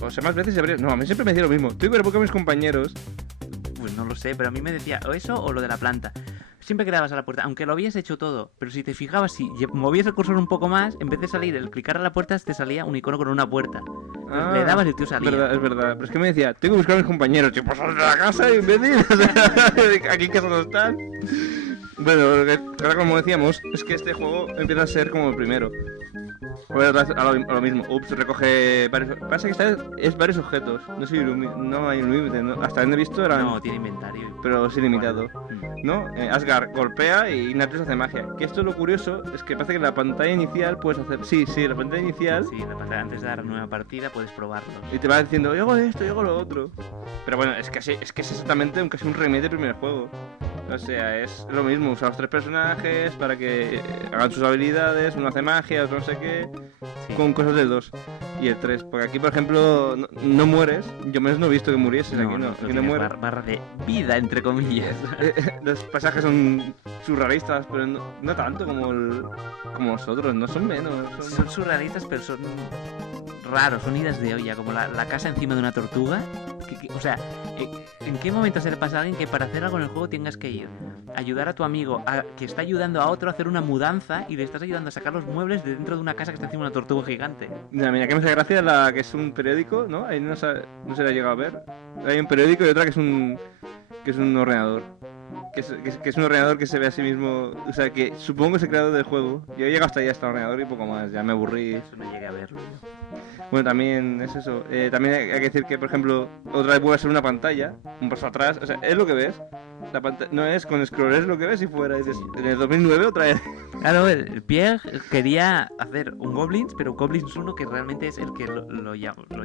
o sea, más veces se abría... No, a mí siempre me decía lo mismo. Tengo que buscar a mis compañeros. Pues no lo sé, pero a mí me decía o eso o lo de la planta. Siempre que dabas a la puerta, aunque lo habías hecho todo, pero si te fijabas, si movías el cursor un poco más, en vez de salir, el clicar a la puerta, te salía un icono con una puerta. Entonces, le dabas y el tío salía. Es verdad. Pero es que me decía, tengo que buscar a mis compañeros. Tipo, sal de la casa, imbécil. O sea, aquí en casa no están. Bueno, ahora como decíamos, es que este juego empieza a ser como el primero. A lo mismo, Ups recoge varios... Pasa que esta vez es varios objetos. No hay un límite, ¿no? Hasta donde he visto eran... No, tiene inventario. Pero es ilimitado. Mm. ¿No? Asgard golpea y Ignatus hace magia. Que esto lo curioso es que parece que en la pantalla inicial puedes hacer... Sí, la pantalla inicial... Sí, la pantalla antes de dar nueva partida puedes probarlo. Y te va diciendo, yo hago esto, yo hago lo otro. Pero bueno, es que es exactamente casi un remake del primer juego. O sea, es lo mismo, usar los 3 personajes para que hagan sus habilidades, uno hace magia, otro no sé qué, Sí. con cosas del 2 y el 3. Porque aquí, por ejemplo, no mueres, yo menos no he visto que murieses, aquí no tienes mueres. barra de vida, entre comillas. Los pasajes son surrealistas, pero no tanto como los otros, no son menos. Son surrealistas, pero son raros, son idas de olla, como la casa encima de una tortuga. O sea, ¿en qué momento se le pasa a alguien que para hacer algo en el juego tengas que ir a ayudar a tu amigo que está ayudando a otro a hacer una mudanza y le estás ayudando a sacar los muebles de dentro de una casa que está encima de una tortuga gigante? Mira, que me hace gracia la que es un periódico, ¿no? Ahí no se la ha llegado a ver. Hay un periódico y otra que es un ordenador. Que es un ordenador que se ve a sí mismo. O sea, que supongo que es el creador del juego. Yo he llegado hasta ahí, hasta el ordenador y poco más. Ya me aburrí. Eso no llegué a verlo yo. Bueno, también es eso. También hay que decir que, por ejemplo, otra vez puede ser una pantalla, un paso atrás. O sea, es lo que ves. La pantalla no es con scroll, es lo que ves y fuera. Dices, en el 2009 otra vez. Claro, el Pierre quería hacer un Goblins, pero Goblins 1 que realmente es el que lo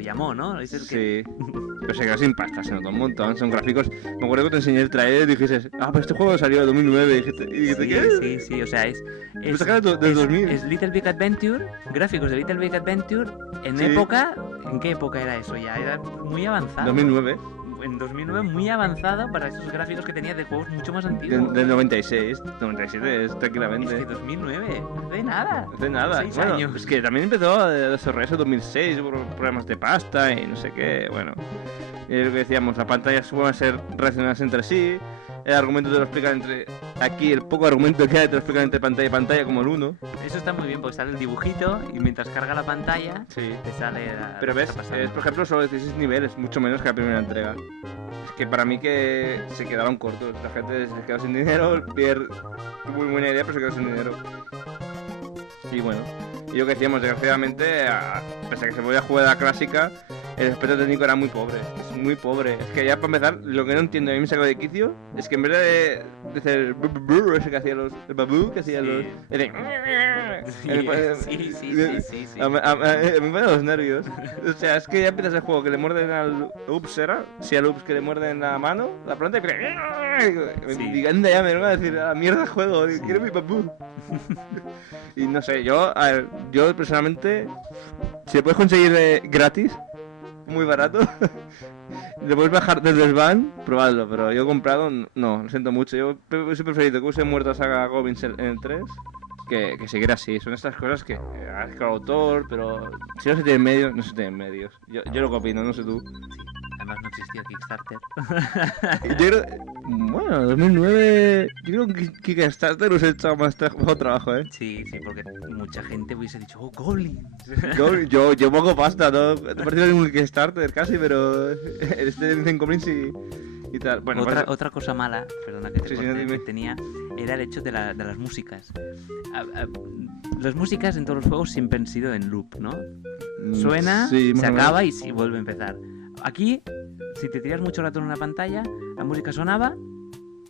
llamó, ¿no? Es el que... Sí. Pero se quedó sin pasta, se notó un montón. Son gráficos. Me acuerdo que te enseñé el trailer y dijiste, pero este juego salió en 2009. Y dijiste, ¿qué? Sí, o sea, es del 2000. Es Little Big Adventure, gráficos de Little Big Adventure, en Sí. época... ¿En qué época era eso ya? Era muy avanzado. 2009. En 2009 muy avanzado para esos gráficos que tenía de juegos mucho más antiguos. Del 96, 97 es tranquilamente. Es que 2009, no hace nada. No hace nada. 6 Bueno, años. es que también empezó a desarrollarse en 2006 por problemas de pasta y no sé qué. Bueno, y es lo que decíamos, las pantallas van a ser relacionadas entre sí. El argumento te lo explican aquí el poco argumento que hay te lo explican entre pantalla y pantalla, como el 1. Eso está muy bien porque sale el dibujito y mientras carga la pantalla Sí. te sale Pero lo que ves, está pasando. es por ejemplo solo 16 niveles, mucho menos que la primera entrega. Es que para mí que se quedaron cortos. La gente se quedó sin dinero, Pierre tuvo muy buena idea, pero se quedó sin dinero. Y bueno, Y lo que decíamos, desgraciadamente, pese a que se podía jugar a la clásica, el aspecto técnico era muy pobre. Es muy pobre. Es que ya para empezar, lo que no entiendo, a mí me saca de quicio, es que en vez de hacer ese que hacía el babú, que hacía los... Sí. A mí me da los nervios. O sea, es que ya empiezas el juego que le muerden al Ups, ¿era? Sí, al Ups que le muerden la mano, la planta, y anda ya, me van a decir, a la mierda juego, quiero mi babú. Y no sé, yo personalmente, si lo puedes conseguir gratis, muy barato, lo puedes bajar desde el van, probadlo, pero yo he comprado, no, lo siento mucho, yo he preferido que use muerto a Saga Goblins en el 3 que seguir así. Son estas cosas que es con autor, pero si no se tienen medios, no se tienen medios. Yo lo que opino, no sé tú. Además no existía Kickstarter. Yo creo, bueno, 2009, yo creo que Kickstarter os he echado más trabajo, ¿eh? Sí, porque mucha gente hubiese dicho, oh, Goblins. Yo pongo pasta, ¿no? Te parece un Kickstarter casi, pero este dicen Goblins y tal. Bueno, otra cosa mala, perdona que te corte, no, que tenía, era el hecho de las músicas. Las músicas en todos los juegos siempre han sido en loop, ¿no? Suena, sí, se acaba y vuelve a empezar. Aquí, si te tiras mucho rato en una pantalla, la música sonaba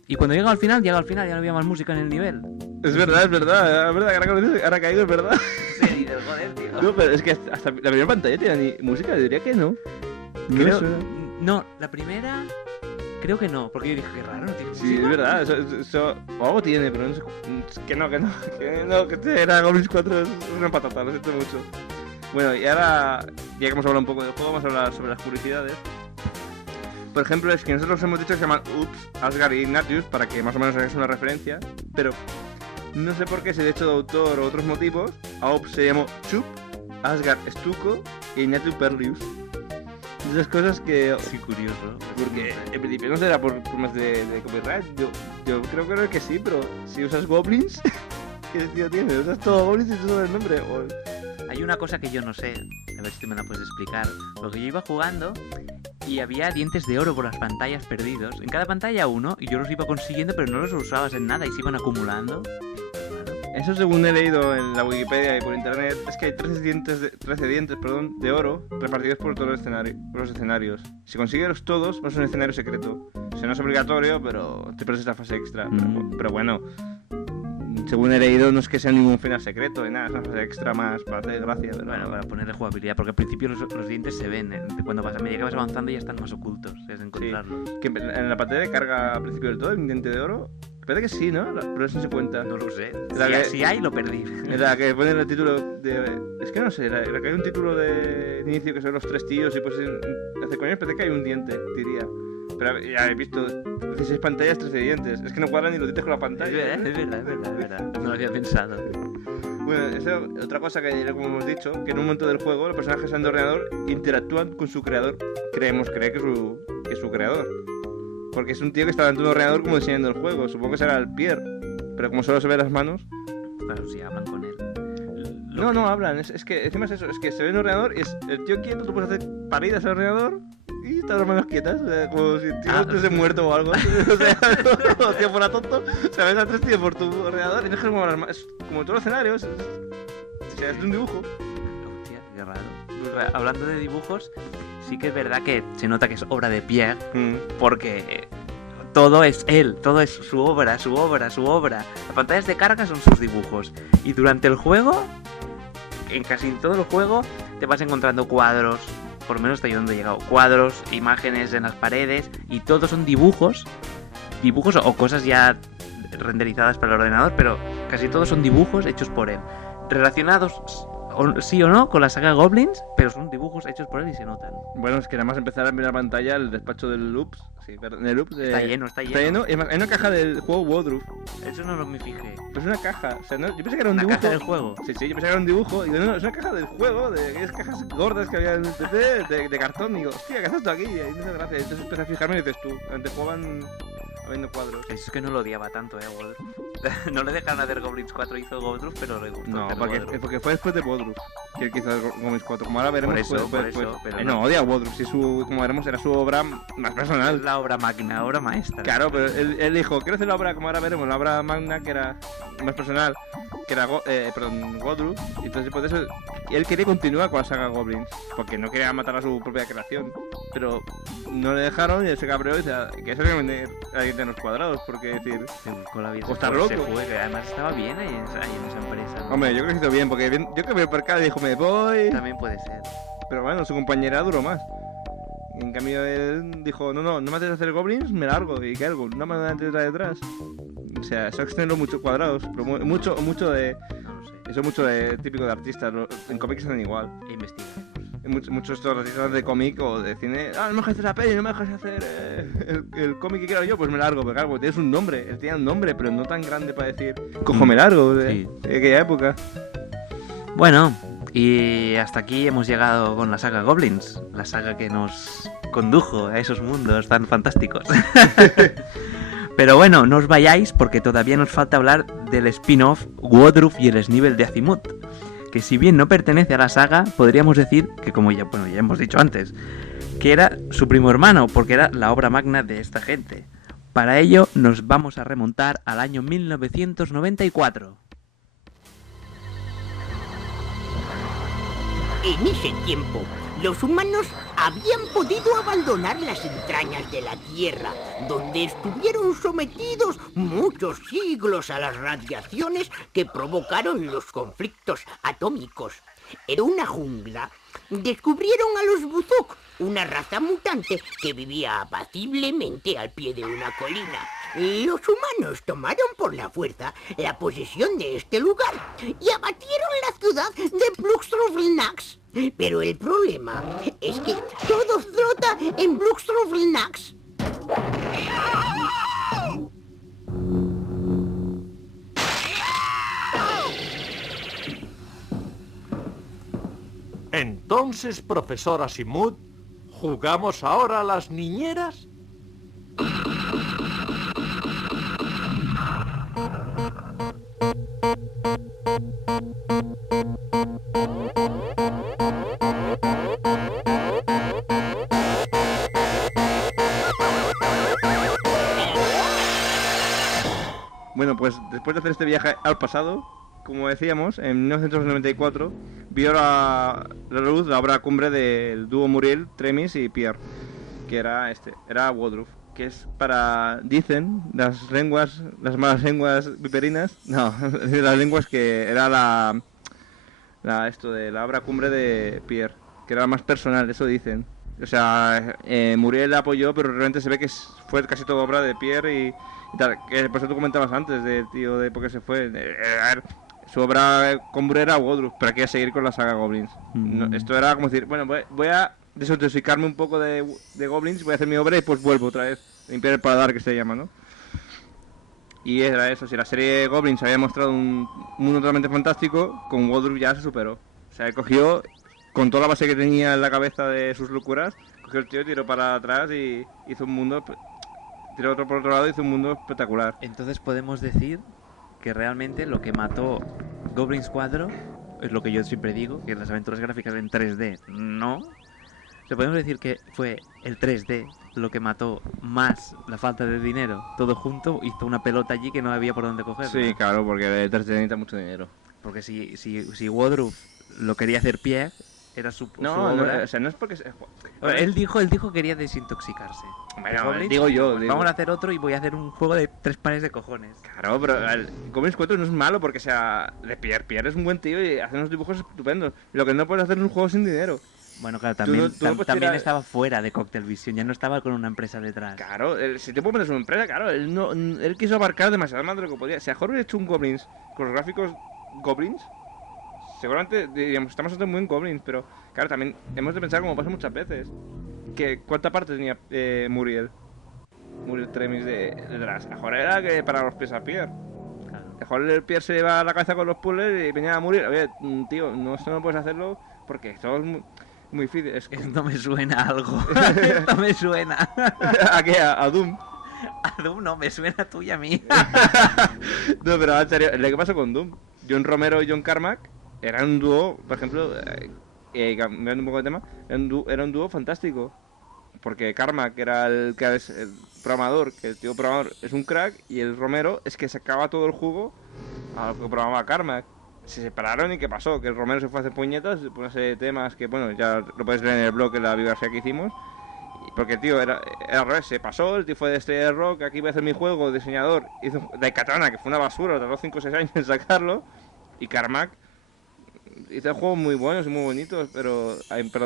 y cuando llega al final, ya no había más música en el nivel. Es verdad, que ahora caigo, es verdad. Sí, del joder, tío. No, pero es que hasta la primera pantalla tiene música, diría que no. No, la primera creo que no, porque yo dije, qué raro, no tiene música. Sí, es verdad, eso o algo tiene, pero no sé, que era Goblins 4 es una patata, lo siento mucho. Bueno, y ahora, ya que hemos hablado un poco del juego, vamos a hablar sobre las curiosidades. Por ejemplo, es que nosotros hemos dicho que se llaman Ups, Asgard y Ignatius, para que más o menos hagáis una referencia, pero no sé por qué, si de hecho de autor o otros motivos, a Ups se llamó Chup, Asgard Stuco y Ignatius Perlius. Esas cosas que... Sí, curioso. Porque en principio no será por más de copyright, yo creo que sí, pero si usas Goblins, ¿qué sentido tiene? Usas todo Goblins y tú sabes el nombre, o... Hay una cosa que yo no sé, a ver si tú me la puedes explicar. Porque yo iba jugando y había dientes de oro por las pantallas perdidos. En cada pantalla uno, y yo los iba consiguiendo, pero no los usabas en nada y se iban acumulando. Eso según he leído en la Wikipedia y por internet, es que hay 13 dientes de oro repartidos por todos los escenarios. Si consigues todos, vas a un escenario secreto. O sea, no es obligatorio, pero te pierdes esta fase extra. Pero bueno, según he leído, no es que sea ningún final secreto ni nada, es una fase extra más para hacer gracia. Pero... Bueno, para ponerle jugabilidad, porque al principio los dientes se ven, cuando a medida que vas avanzando ya están más ocultos, es encontrarlos. Sí. Que en la pantalla de carga al principio del todo, el diente de oro, parece que sí, ¿no? Pero eso no se cuenta. No lo sé. Si Si hay, lo perdí. La que pone el título de... Es que no sé, la que hay un título de inicio que son los 3 tíos y pues hace con ellos parece que hay un diente, diría. Pero ya he visto 16 pantallas, 13 dientes. Es que no cuadran ni los dientes con la pantalla. Es verdad. No lo había pensado. Bueno, esa otra cosa que, como hemos dicho, que en un momento del juego los personajes de ordenador interactúan con su creador. Cree que es su creador. Porque es un tío que está dentro de un ordenador como diseñando el juego. Supongo que será el Pierre. Pero como solo se ve las manos... Claro, sí, hablan con él. No hablan. Es que encima es eso. Es que se ve en el ordenador y es el tío quieto, tú puedes hacer paridas al ordenador y están las manos quietas. O sea, como si el tío estuviese muerto o algo. O sea, o tío fuera tonto. O sea, ves a 3 tíos por tu ordenador y no es como las manos. Es como en todos los escenarios. O sea, es de un dibujo. Hostia, qué raro. Pues, hablando de dibujos, sí que es verdad que se nota que es obra de Pierre, porque todo es él, todo es su obra. Las pantallas de carga son sus dibujos. Y durante el juego, en casi todo el juego, te vas encontrando cuadros, por lo menos hasta ahí donde he llegado, cuadros, imágenes en las paredes, y todos son dibujos o cosas ya renderizadas para el ordenador, pero casi todos son dibujos hechos por él, relacionados sí o no con la saga Goblins, pero son dibujos hechos por él y se notan. Bueno, es que nada más empezar a mirar la pantalla, el despacho del Loops, del Loops está lleno. Y hay una caja del juego Woodruff. Eso no me fijé. Pues es una caja, o sea, no, yo pensé que era un ¿Una dibujo. caja del juego? Sí, yo pensé que era un dibujo. Y digo, no, es una caja del juego, de aquellas cajas gordas que había en el PC, de cartón. Y digo, hostia, ¿qué haces tú aquí? Y ahí me hizo gracia. Entonces empecé a fijarme y dices tú, antes jugaban habiendo cuadros. Es que no lo odiaba tanto, Woodruff. No le dejaron hacer Goblins 4, hizo Woodruff, pero le gustó. No, hacer porque fue después de Woodruff que hizo Goblins 4. Como ahora veremos, por eso, pero no, odia a Woodruff. Si como veremos, era su obra más personal. Es la obra magna, obra maestra. Claro, pero él dijo, quiero hacer la obra, como ahora veremos, la obra magna que era más personal, que era Woodruff. Y entonces, por eso, él quería continuar con la saga Goblins, porque no quería matar a su propia creación. Pero no le dejaron y él se cabreó y dice que eso hay que vender a los cuadrados, porque decir, con la vida está loco. se juega. Además estaba bien ahí en esa empresa, ¿no? Hombre, yo creo que hizo bien, porque yo creo que vio por acá y dijo, me voy. También puede ser. Pero bueno, su compañera duró más. En cambio, él dijo, no me haces hacer goblins, me largo. ¿Y qué hago? Una mano delante y otra detrás. O sea, eso extendió muchos cuadrados. Pero mucho de... No lo sé. Eso es mucho de típico de artistas. En cómics hacen igual. Investigaremos. Muchos estos artistas de cómic o de cine, no me dejas hacer la peli, no me dejas hacer el cómic que quiero yo, pues me largo. Pero claro, tienes un nombre, él tenía un nombre, pero no tan grande para decir, cojo me largo, de aquella época. Bueno, y hasta aquí hemos llegado con la saga Goblins, la saga que nos condujo a esos mundos tan fantásticos. Pero bueno, no os vayáis porque todavía nos falta hablar del spin-off Woodruff y el Snivel de Azimuth, que si bien no pertenece a la saga, podríamos decir que, como ya hemos dicho antes, que era su primo hermano, porque era la obra magna de esta gente. Para ello nos vamos a remontar al año 1994. En ese tiempo, los humanos habían podido abandonar las entrañas de la Tierra, donde estuvieron sometidos muchos siglos a las radiaciones que provocaron los conflictos atómicos. En una jungla, descubrieron a los Buzuk, una raza mutante que vivía apaciblemente al pie de una colina. Los humanos tomaron por la fuerza la posesión de este lugar y abatieron la ciudad de Bluxtrovnax. Pero el problema es que todo flota en Bluxtrovnax. Entonces, profesor Azimuth, ¿jugamos ahora a las niñeras? Bueno, pues después de hacer este viaje al pasado, como decíamos, en 1994 vio la luz la obra cumbre del dúo Muriel, Tremis y Pierre, que era Woodruff, que es dicen, las malas lenguas viperinas, no, las lenguas que era la obra cumbre de Pierre, que era más personal, eso dicen. O sea, Muriel la apoyó, pero realmente se ve que fue casi toda obra de Pierre y tal, que por eso tú comentabas antes de por qué se fue. Su obra cumbre era Woodruff, pero hay que seguir con la saga Goblins. No, esto era como decir, bueno, voy a desintoxicarme un poco de Goblins, voy a hacer mi obra y pues vuelvo otra vez. Limpiar el paladar, que se llama, ¿no? Y era eso, si la serie Goblins había mostrado un mundo totalmente fantástico, con Woodruff ya se superó. O sea, él cogió, con toda la base que tenía en la cabeza de sus locuras, cogió el tío, tiró para atrás y hizo un mundo... Tiró otro por otro lado y hizo un mundo espectacular. Entonces podemos decir que realmente lo que mató Goblins 4 es lo que yo siempre digo, que las aventuras gráficas en 3D no. O sea, podemos decir que fue el 3D lo que mató más la falta de dinero. Todo junto hizo una pelota allí que no había por dónde coger. Sí, claro, porque el 3D necesita mucho dinero. Porque si Woodruff lo quería hacer Pierre, era su obra. No, o sea, no es porque... Bueno, él dijo que quería desintoxicarse. Bueno, digo yo. Vamos a hacer otro y voy a hacer un juego de 3 pares de cojones. Claro, pero el Goblins 4 no es malo porque sea de Pierre. Pierre es un buen tío y hace unos dibujos estupendos. Lo que no puedes hacer es un juego sin dinero. Bueno, claro, también, tú no también estaba fuera de Cocktail Vision, ya no estaba con una empresa detrás. Claro, si te puedes meter una empresa, claro, él quiso abarcar demasiado más de lo que podía. Si a Jorge hubiera hecho un Goblins con los gráficos Goblins, seguramente diríamos, estamos haciendo muy en Goblins, pero claro, también hemos de pensar, como pasa muchas veces, que ¿cuánta parte tenía Muriel Tremis detrás? A Jorge era que para los pies a Pierre. Claro. A Jorge el Pierre se iba a la cabeza con los puzzles y venía a Muriel. Oye, tío, esto no puedes hacerlo porque esto es muy difícil. Esto me suena a algo. Esto me suena. ¿A qué? ¿A Doom? A Doom no, me suena a tú y a mí. No, pero en serio, lo que pasó con Doom. John Romero y John Carmack eran un dúo, por ejemplo, cambiando un poco de tema, era un dúo fantástico. Porque Carmack era el que es el programador, que el tío programador es un crack, y el Romero es que sacaba todo el jugo a lo que programaba Carmack. Se separaron y ¿qué pasó? Que el Romero se fue a hacer puñetas por una serie de temas que, bueno, ya lo puedes leer en el blog, en la biografía que hicimos. Porque el tío era al revés, se pasó, el tío fue de estrella de rock, aquí voy a hacer mi juego, diseñador, hizo de Katana, que fue una basura, tardó 5 o 6 años en sacarlo, y Carmack hizo juegos muy buenos y muy bonitos, pero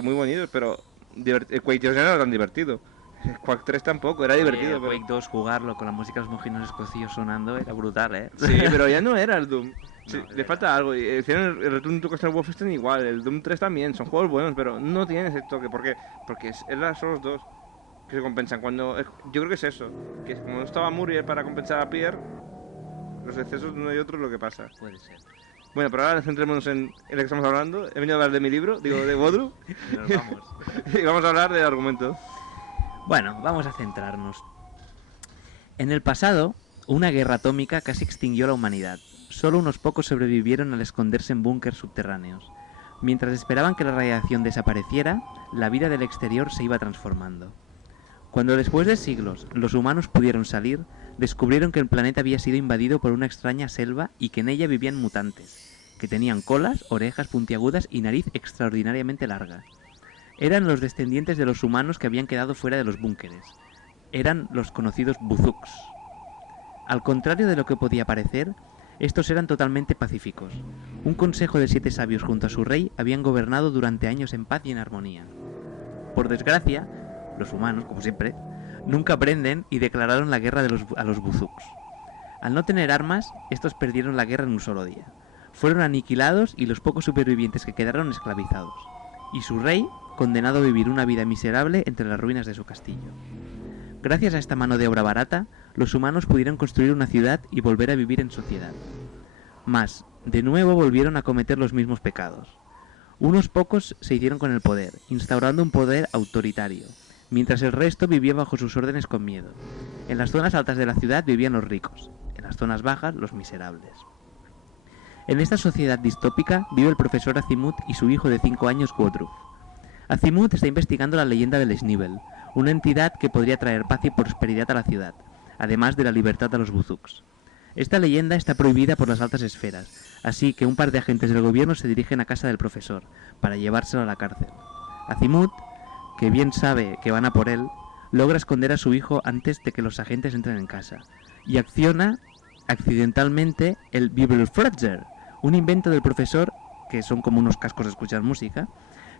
muy bonitos, pero el Quake 2 no era tan divertido. El Quake 3 tampoco, era divertido. El Quake 2 jugarlo con la música de los mojinos escocíos sonando era brutal, ¿eh? Sí, pero ya no era el Doom. Sí, No, le era. falta algo. Y hicieron el Return to Castle Wolfenstein igual, el Doom 3 también, son juegos buenos, pero no tienen ese toque. ¿Por qué? Porque son los dos que se compensan. Yo creo que es eso, que como no estaba Muriel para compensar a Pierre, los excesos de uno y otro es lo que pasa. Puede ser. Bueno, pero ahora centrémonos en lo que estamos hablando. He venido a hablar de mi libro, digo, de Bodru, Y nos vamos. y vamos a hablar del argumento. Bueno, vamos a centrarnos. En el pasado, una guerra atómica casi extinguió la humanidad. Solo unos pocos sobrevivieron al esconderse en búnkers subterráneos. Mientras esperaban que la radiación desapareciera, la vida del exterior se iba transformando. Cuando después de siglos los humanos pudieron salir, descubrieron que el planeta había sido invadido por una extraña selva y que en ella vivían mutantes, que tenían colas, orejas puntiagudas y nariz extraordinariamente larga. Eran los descendientes de los humanos que habían quedado fuera de los búnkeres. Eran los conocidos Buzuks. Al contrario de lo que podía parecer, estos eran totalmente pacíficos. Un consejo de 7 sabios junto a su rey habían gobernado durante años en paz y en armonía. Por desgracia, los humanos, como siempre, nunca aprenden y declararon la guerra a los Buzuks. Al no tener armas, estos perdieron la guerra en un solo día. Fueron aniquilados y los pocos supervivientes que quedaron esclavizados. Y su rey, condenado a vivir una vida miserable entre las ruinas de su castillo. Gracias a esta mano de obra barata, los humanos pudieron construir una ciudad y volver a vivir en sociedad. Mas, de nuevo volvieron a cometer los mismos pecados. Unos pocos se hicieron con el poder, instaurando un poder autoritario, mientras el resto vivía bajo sus órdenes con miedo. En las zonas altas de la ciudad vivían los ricos, en las zonas bajas los miserables. En esta sociedad distópica vive el profesor Azimuth y su hijo de 5 años, Woodruff. Azimuth está investigando la leyenda del Snivel, una entidad que podría traer paz y prosperidad a la ciudad, además de la libertad a los Buzuks. Esta leyenda está prohibida por las altas esferas, así que un par de agentes del gobierno se dirigen a casa del profesor, para llevárselo a la cárcel. Azimuth, que bien sabe que van a por él, logra esconder a su hijo antes de que los agentes entren en casa, y acciona accidentalmente el Bibelfratzer, un invento del profesor, que son como unos cascos de escuchar música,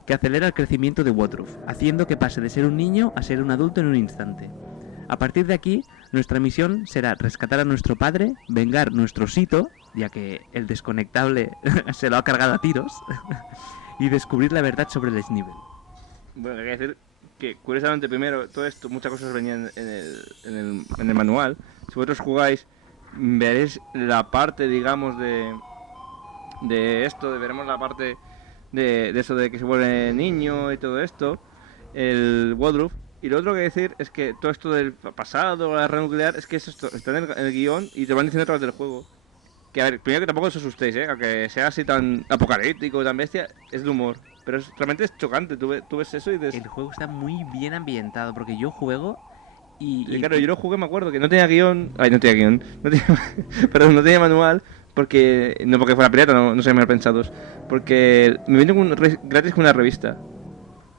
que acelera el crecimiento de Woodruff, haciendo que pase de ser un niño a ser un adulto en un instante. A partir de aquí, nuestra misión será rescatar a nuestro padre, vengar nuestro sito, ya que el desconectable se lo ha cargado a tiros, y descubrir la verdad sobre el Snivel. Bueno, hay que decir que, curiosamente, primero, todo esto, muchas cosas venían en el manual. Si vosotros jugáis, veréis la parte, digamos, de esto, veremos la parte de eso de que se vuelve niño y todo esto, el Woodruff. Y lo otro que decir es que todo esto del pasado, la guerra nuclear, es que es esto, está en el guión y te lo van diciendo a través del juego. Que a ver, primero que tampoco os asustéis, aunque sea así tan apocalíptico, tan bestia, es de humor. Pero realmente es chocante, tú ves eso y dices... El juego está muy bien ambientado, porque yo juego y claro, yo lo jugué, me acuerdo, que no tenía guión... Ay, no tenía guión. Perdón, no tenía manual, porque... No porque fuera pirata, no sé mal pensados. Porque me vino gratis con una revista.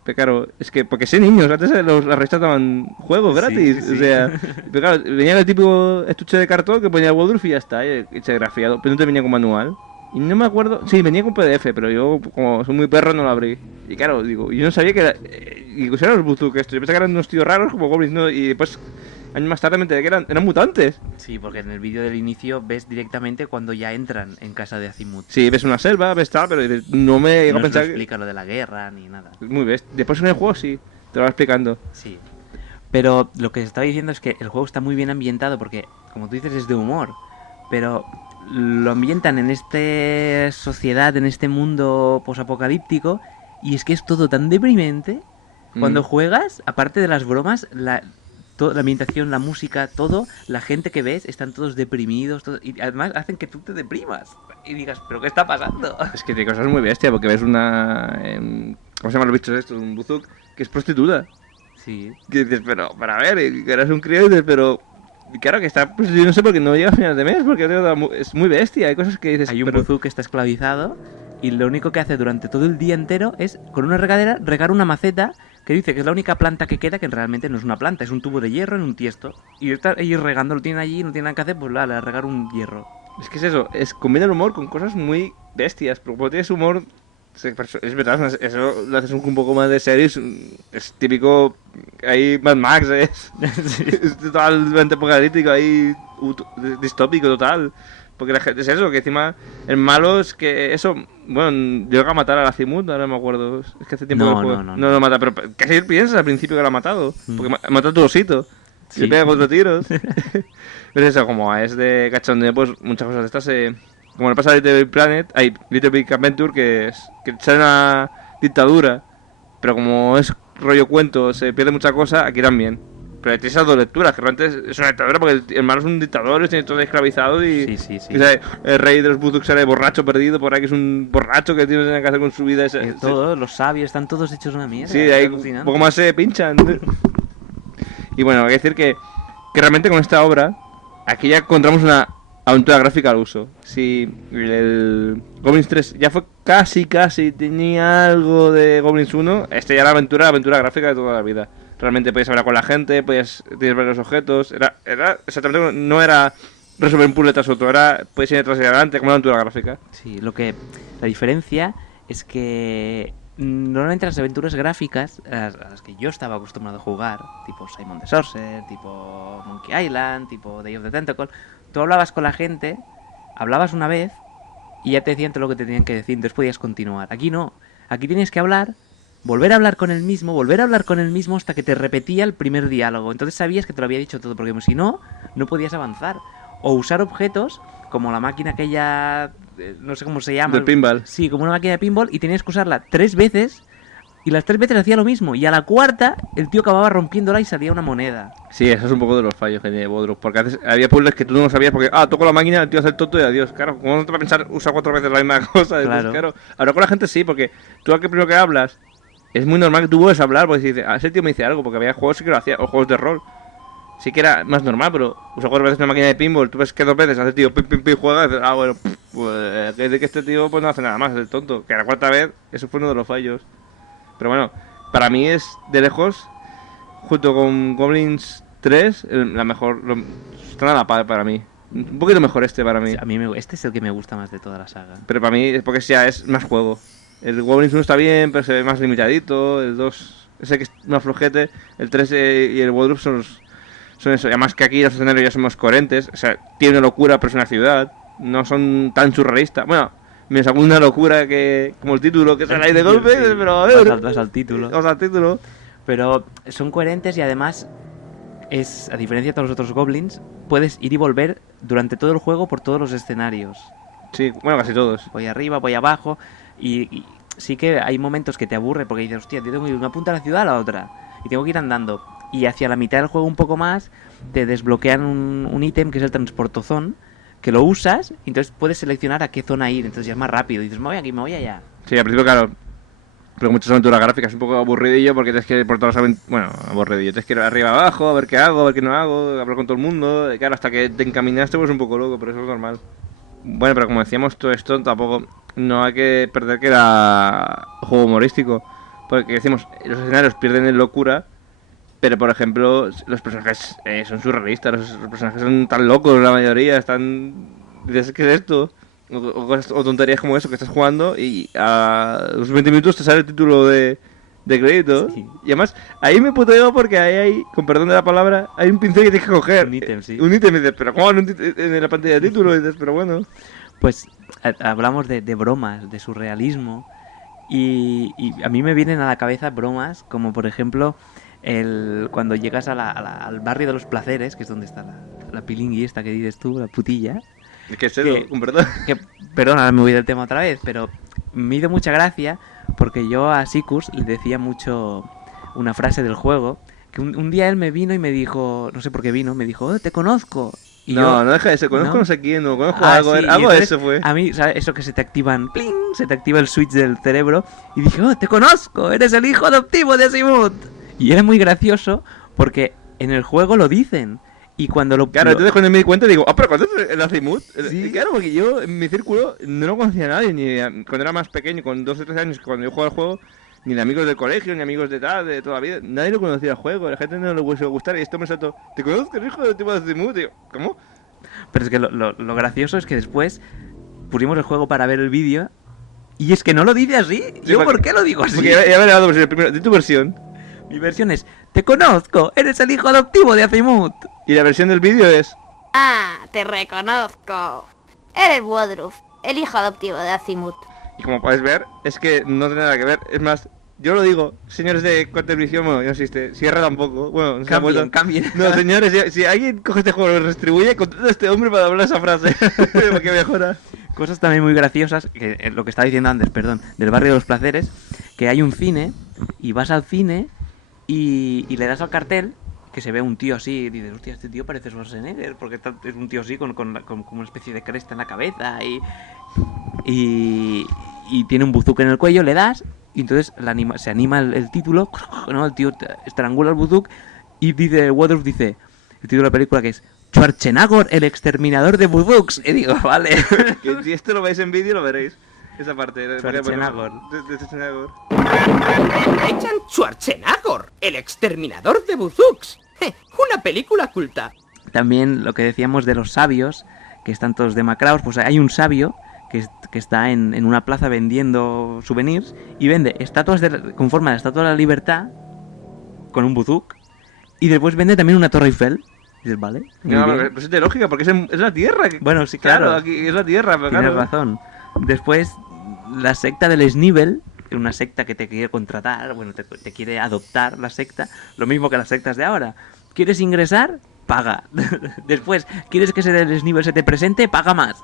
Pero claro, es que porque sé niños, antes las revistas daban juegos gratis. Sí. O sea, pero claro, venía el típico estuche de cartón que ponía Woodruff y ya está, y serigrafiado. Pero no te venía con manual. Y no me acuerdo, sí, venía con PDF, pero yo, como soy muy perro, no lo abrí. Y claro, digo, yo no sabía que era. Digo, eran los Buzuk estos. Yo pensaba que eran unos tíos raros como goblins, ¿no? Y después, años más tarde me enteré que eran mutantes. Sí, porque en el vídeo del inicio ves directamente cuando ya entran en casa de Azimuth. Sí, ves una selva, ves tal, pero no me llego No a se pensar explica lo de la guerra ni nada. que. Muy best. Después en el juego sí, te lo va explicando. Sí. Pero lo que se estaba diciendo es que el juego está muy bien ambientado porque, como tú dices, es de humor. Pero lo ambientan en esta sociedad, en este mundo posapocalíptico, y es que es todo tan deprimente. Cuando juegas, aparte de las bromas, toda la ambientación, la música, todo, la gente que ves, están todos deprimidos, y además hacen que tú te deprimas y digas, ¿pero qué está pasando? Es que tiene cosas muy bestia, porque ves una... ¿cómo se llaman los bichos estos? Un buzuk que es prostituta. Sí. Que dices, pero, para ver, que eres un crío y dices, pero... Y claro que está, pues yo no sé por qué no llega a final de mes, porque es muy bestia, hay cosas que dices... Hay un pero... buzú que está esclavizado y lo único que hace durante todo el día entero es, con una regadera, regar una maceta que dice que es la única planta que queda, que realmente no es una planta, es un tubo de hierro en un tiesto. Y está ellos regando, lo tienen allí, no tienen nada que hacer, pues a regar un hierro. Es que es eso, combina el humor con cosas muy bestias, pero como tienes humor... Es verdad, eso lo haces un poco más de series, es típico, ahí Mad Max Sí. es totalmente apocalíptico, ahí distópico total, porque la gente es eso, que encima el malo es que eso, bueno, llega a matar a la Azimut, ahora no me acuerdo, es que hace tiempo No, que juego. no lo mata, pero casi él piensa al principio que lo ha matado, porque mata a tu osito, y Sí. le pega 4 tiros, pero eso, como es de cachondeo, pues muchas cosas de estas como le pasa a Little Big Planet, hay Little Big Adventure, que sale una dictadura, pero como es rollo cuento, se pierde mucha cosa, aquí también. Pero tiene esas dos lecturas, que realmente es una dictadura porque el malo es un dictador, tiene todo esclavizado y... Sí. y sale el rey de los Buzuks sale borracho perdido por ahí, que es un borracho que tiene que hacer con su vida. Todos, los sabios, están todos hechos una mierda. Sí, es ahí un alucinante. poco más se pinchan. Y bueno, hay que decir que realmente con esta obra, aquí ya encontramos una aventura gráfica al uso. Si el Goblins 3 ya fue casi, tenía algo de Goblins 1, este ya era aventura gráfica de toda la vida. Realmente podías hablar con la gente, podías ver los objetos, era exactamente, no era resolver un puzzle tras otro, podías ir detrás y adelante como una aventura gráfica. Sí, la diferencia es que normalmente las aventuras gráficas a las que yo estaba acostumbrado a jugar, tipo Simon the Sorcerer, tipo Monkey Island, tipo Day of the Tentacle, tú hablabas con la gente, hablabas una vez y ya te decían todo lo que te tenían que decir, entonces podías continuar. Aquí no, aquí tienes que hablar, volver a hablar con el mismo hasta que te repetía el primer diálogo, entonces sabías que te lo había dicho todo, porque si no, no podías avanzar. O usar objetos como la máquina aquella, no sé cómo se llama. Del pinball. Sí, como una máquina de pinball, y tenías que usarla 3 veces, y las 3 veces hacía lo mismo, y a la cuarta el tío acababa rompiéndola y salía una moneda. Sí, eso es un poco de los fallos que tiene Bodruk, porque había puzzles que tú no sabías porque, toco la máquina, el tío hace el tonto y adiós. Claro, ¿cómo no te va a pensar usar 4 veces la misma cosa? Claro. Claro, hablar con la gente sí, porque tú al que primero que hablas, es muy normal que tú vuelvas a hablar, porque dices, ese tío me dice algo, porque había juegos que lo hacía, o juegos de rol. Sí que era más normal, pero usa 4 veces una máquina de pinball, tú ves que 2 veces hace tío pim, juega, y dices, bueno, pues desde que este tío pues no hace nada más, es el tonto. Que a la cuarta vez, eso fue uno de los fallos. Pero bueno, para mí es de lejos, junto con Goblins 3, la mejor, están a la par para mí. Un poquito mejor este para mí. A mí este es el que me gusta más de toda la saga. Pero para mí es porque ya es más juego. El Goblins 1 está bien, pero se ve más limitadito, el 2 ese que es más flojete, el 3 y el Bodruk son eso, además que aquí los escenarios ya son más coherentes, o sea, tiene una locura pero es una ciudad, no son tan surrealistas, bueno, me sacó una locura que, como el título, que sale ahí de golpe, Sí, pero a ver, vas al título. vamos al título. Pero son coherentes y además, a diferencia de todos los otros Goblins, puedes ir y volver durante todo el juego por todos los escenarios. Sí, bueno, casi todos. Voy arriba, voy abajo, y sí que hay momentos que te aburre porque dices, hostia, tengo que ir de una punta de la ciudad a la otra, y tengo que ir andando. Y hacia la mitad del juego un poco más te desbloquean un ítem que es el transportozón, que lo usas y entonces puedes seleccionar a qué zona ir, entonces ya es más rápido, y dices, me voy aquí, me voy allá. Sí, al principio, claro, pero muchas aventuras gráficas es un poco aburridillo porque tienes que ir por todas las aventuras, bueno, aburridillo, tienes que ir arriba abajo, a ver qué hago, a ver qué no hago, hablar con todo el mundo, y claro, hasta que te encaminaste pues un poco loco, pero eso es normal. Bueno, pero como decíamos, todo esto tampoco, no hay que perder que era juego humorístico, porque decimos, los escenarios pierden en locura. Pero, por ejemplo, los personajes son surrealistas, los personajes son tan locos, la mayoría, están... Dices, ¿qué es esto? O tonterías como eso, que estás jugando y a los 20 minutos te sale el título de crédito. Sí. Y además, ahí me puteo porque ahí hay, con perdón de la palabra, hay un pincel que tienes que coger. Un ítem, sí. Un ítem, y dices, pero ¿cómo en la pantalla de título? Y dices, pero bueno. Pues hablamos de bromas, de surrealismo, y a mí me vienen a la cabeza bromas como, por ejemplo, cuando llegas al barrio de los placeres, que es donde está la pilingui esta que dices tú, la putilla. ¿Qué es eso? Con perdón. Perdón, ahora me voy del tema otra vez, pero me hizo mucha gracia porque yo a Sikus le decía mucho una frase del juego Que un día él me vino y me dijo, no sé por qué vino, me dijo, te conozco. Y No, yo, no deja eso, conozco ¿no? no sé quién, no conozco Ah, algo, sí, y algo de entonces, eso fue. A mí, ¿sabes? Eso que se te activan, ¡pling! Se te activa el switch del cerebro. Y dije, te conozco, eres el hijo adoptivo de Asimov. Y era muy gracioso porque en el juego lo dicen. Y cuando lo... Claro, entonces cuando me di cuenta digo, pero ¿cuándo es el Azimuth? Sí. Y claro, porque yo en mi círculo no lo conocía a nadie, ni cuando era más pequeño, con 2 o 3 años, cuando yo jugaba al juego, ni de amigos del colegio, ni amigos de tal, de toda la vida, nadie lo conocía el juego, la gente no le puede gustar y esto me saltó, ¿te conozco el hijo del tipo de Azimuth? Y yo, ¿cómo? Pero es que lo gracioso es que después pusimos el juego para ver el vídeo. Y es que no lo dice así. Sí, ¿Yo por porque- qué lo digo así? Porque ya veré la versión, primero, de tu versión, Mi versión es, te conozco, eres el hijo adoptivo de Azimuth. y la versión del vídeo es... Ah, te reconozco. Eres Woodruff, el hijo adoptivo de Azimuth. Y como podéis ver, es que no tiene nada que ver. Es más, yo lo digo, señores de televisión, bueno, no existe. Sierra tampoco. Bueno, no se ha vuelto- Cambien. No, señores, si alguien coge este juego y lo redistribuye, contrata a este hombre para hablar esa frase. Porque mejora. Cosas también muy graciosas, que lo que estaba diciendo antes, perdón, del barrio de los placeres, que hay un cine, y vas al cine, y le das al cartel, que se ve un tío así, y dices, hostia, este tío parece Schwarzenegger, porque es un tío así con como una especie de cresta en la cabeza, y tiene un buzuque en el cuello, le das, y entonces se anima el título, ¿no? El tío estrangula el buzuk, y dice, Woodruff dice, el título de la película que es Schwarzenegger, el exterminador de buzuks, y digo, vale. Que si esto lo veis en vídeo, lo veréis. Esa parte. Schwarzenegger. De Schwarzenegger. Echan Schwarzenegger, el exterminador de buzuks. Una película culta. También lo que decíamos de los sabios, que están todos demacrados, pues hay un sabio que está en una plaza vendiendo souvenirs y vende estatuas con forma de estatua de la libertad con un buzuk, y después vende también una torre Eiffel. Y dices, vale, muy No, bien. pero es de lógica, porque es la Tierra. Bueno, sí, claro. Aquí es la Tierra, pero Tienes claro. razón. Después, la secta del Snivel, una secta que te quiere contratar, bueno, te quiere adoptar la secta, lo mismo que las sectas de ahora. ¿Quieres ingresar? Paga. Después, ¿quieres que ese del Snivel se te presente? Paga más.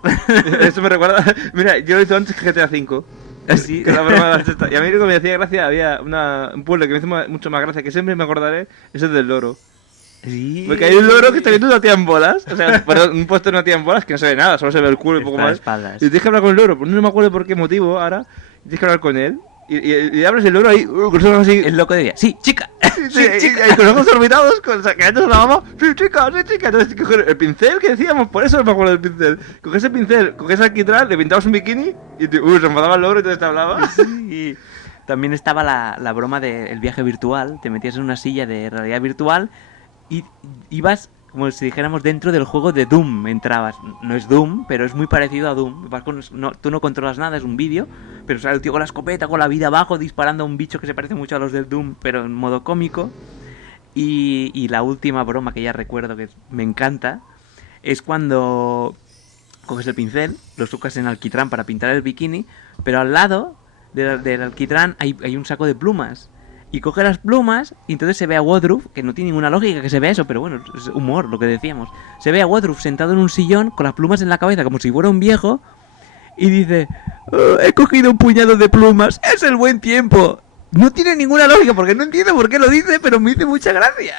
Eso me recuerda. Mira, yo lo hice antes que GTA V. Así. Que la broma de la sexta. Y a mí lo que me hacía gracia, había un pueblo que me hizo mucho más gracia, que siempre me acordaré, es el del loro. Sí. Porque hay un loro que está viendo una tía en bolas. O sea, perdón, un póster de una tía en bolas que no se ve nada, solo se ve el culo y poco Está de más. espaldas. Y tienes que hablar con el loro, pues no me acuerdo por qué motivo ahora. Tienes que hablar con él. Y hablas y el loro ahí, con los ojos así. El loco diría, sí, chica. Sí, y con los ojos orbitados, cayéndose la mama. Sí, chica, sí, chica. Entonces, coger el pincel que decíamos, por eso no me acuerdo del pincel. Coges el pincel, coges alquitrán, le pintabas un bikini y se enfadaba el loro y entonces te hablaba. Sí. También estaba la broma del viaje virtual. Te metías en una silla de realidad virtual y ibas, como si dijéramos, dentro del juego de Doom. Entrabas. No es Doom, pero es muy parecido a Doom. Tú no controlas nada, es un vídeo, pero sale el tío con la escopeta, con la vida abajo, disparando a un bicho que se parece mucho a los del Doom, pero en modo cómico. Y la última broma que ya recuerdo, que me encanta, es cuando coges el pincel, lo sucas en alquitrán para pintar el bikini, pero al lado del alquitrán hay un saco de plumas. Y coge las plumas y entonces se ve a Woodruff, que no tiene ninguna lógica que se vea eso, pero bueno, es humor lo que decíamos. Se ve a Woodruff sentado en un sillón con las plumas en la cabeza como si fuera un viejo y dice, "Oh, he cogido un puñado de plumas, es el buen tiempo". No tiene ninguna lógica porque no entiendo por qué lo dice, pero me hizo mucha gracia.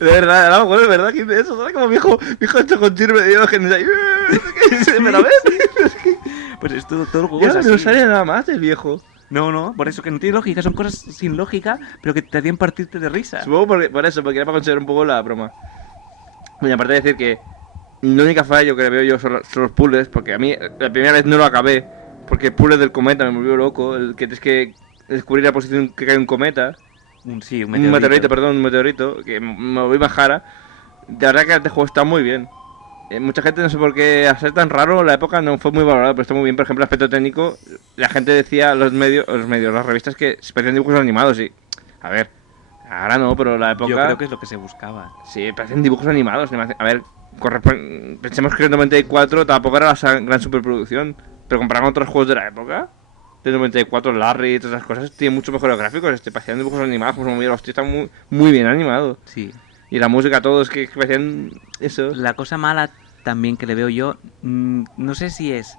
De verdad, no, bueno, de verdad que dice eso, ¿sabes? Como viejo hecho con sirve de Diógenes ahí. ¿Me lo ves? Pues es todo el juego Ya es no así. sale nada más el viejo. No, por eso que no tiene lógica, son cosas sin lógica, pero que te hacían partirte de risa. Supongo por eso, porque era para conseguir un poco la broma. Bueno, aparte de decir que la única fallo que le veo yo son los puzzles, porque a mí la primera vez no lo acabé, porque el puzzle del cometa me volvió loco, el que tienes que descubrir la posición que cae un cometa, Un un meteorito, que me volví majara. De verdad que este juego está muy bien. Mucha gente no sé por qué, al ser tan raro, la época no fue muy valorada, pero está muy bien. Por ejemplo, el aspecto técnico, la gente decía, los medios, las revistas, que se parecían dibujos animados y... A ver, ahora no, pero la época... Yo creo que es lo que se buscaba. Sí, parecen dibujos animados. A ver, pensemos que en el 94 tampoco era la gran superproducción, pero comparado con otros juegos de la época, del 94, Larry y todas esas cosas, tiene mucho mejores gráficos. Parecían dibujos animados, como se movía, los tíos están muy, muy bien animados. Sí. Y la música, todo, es que parecían eso. La cosa mala también que le veo yo, no sé si es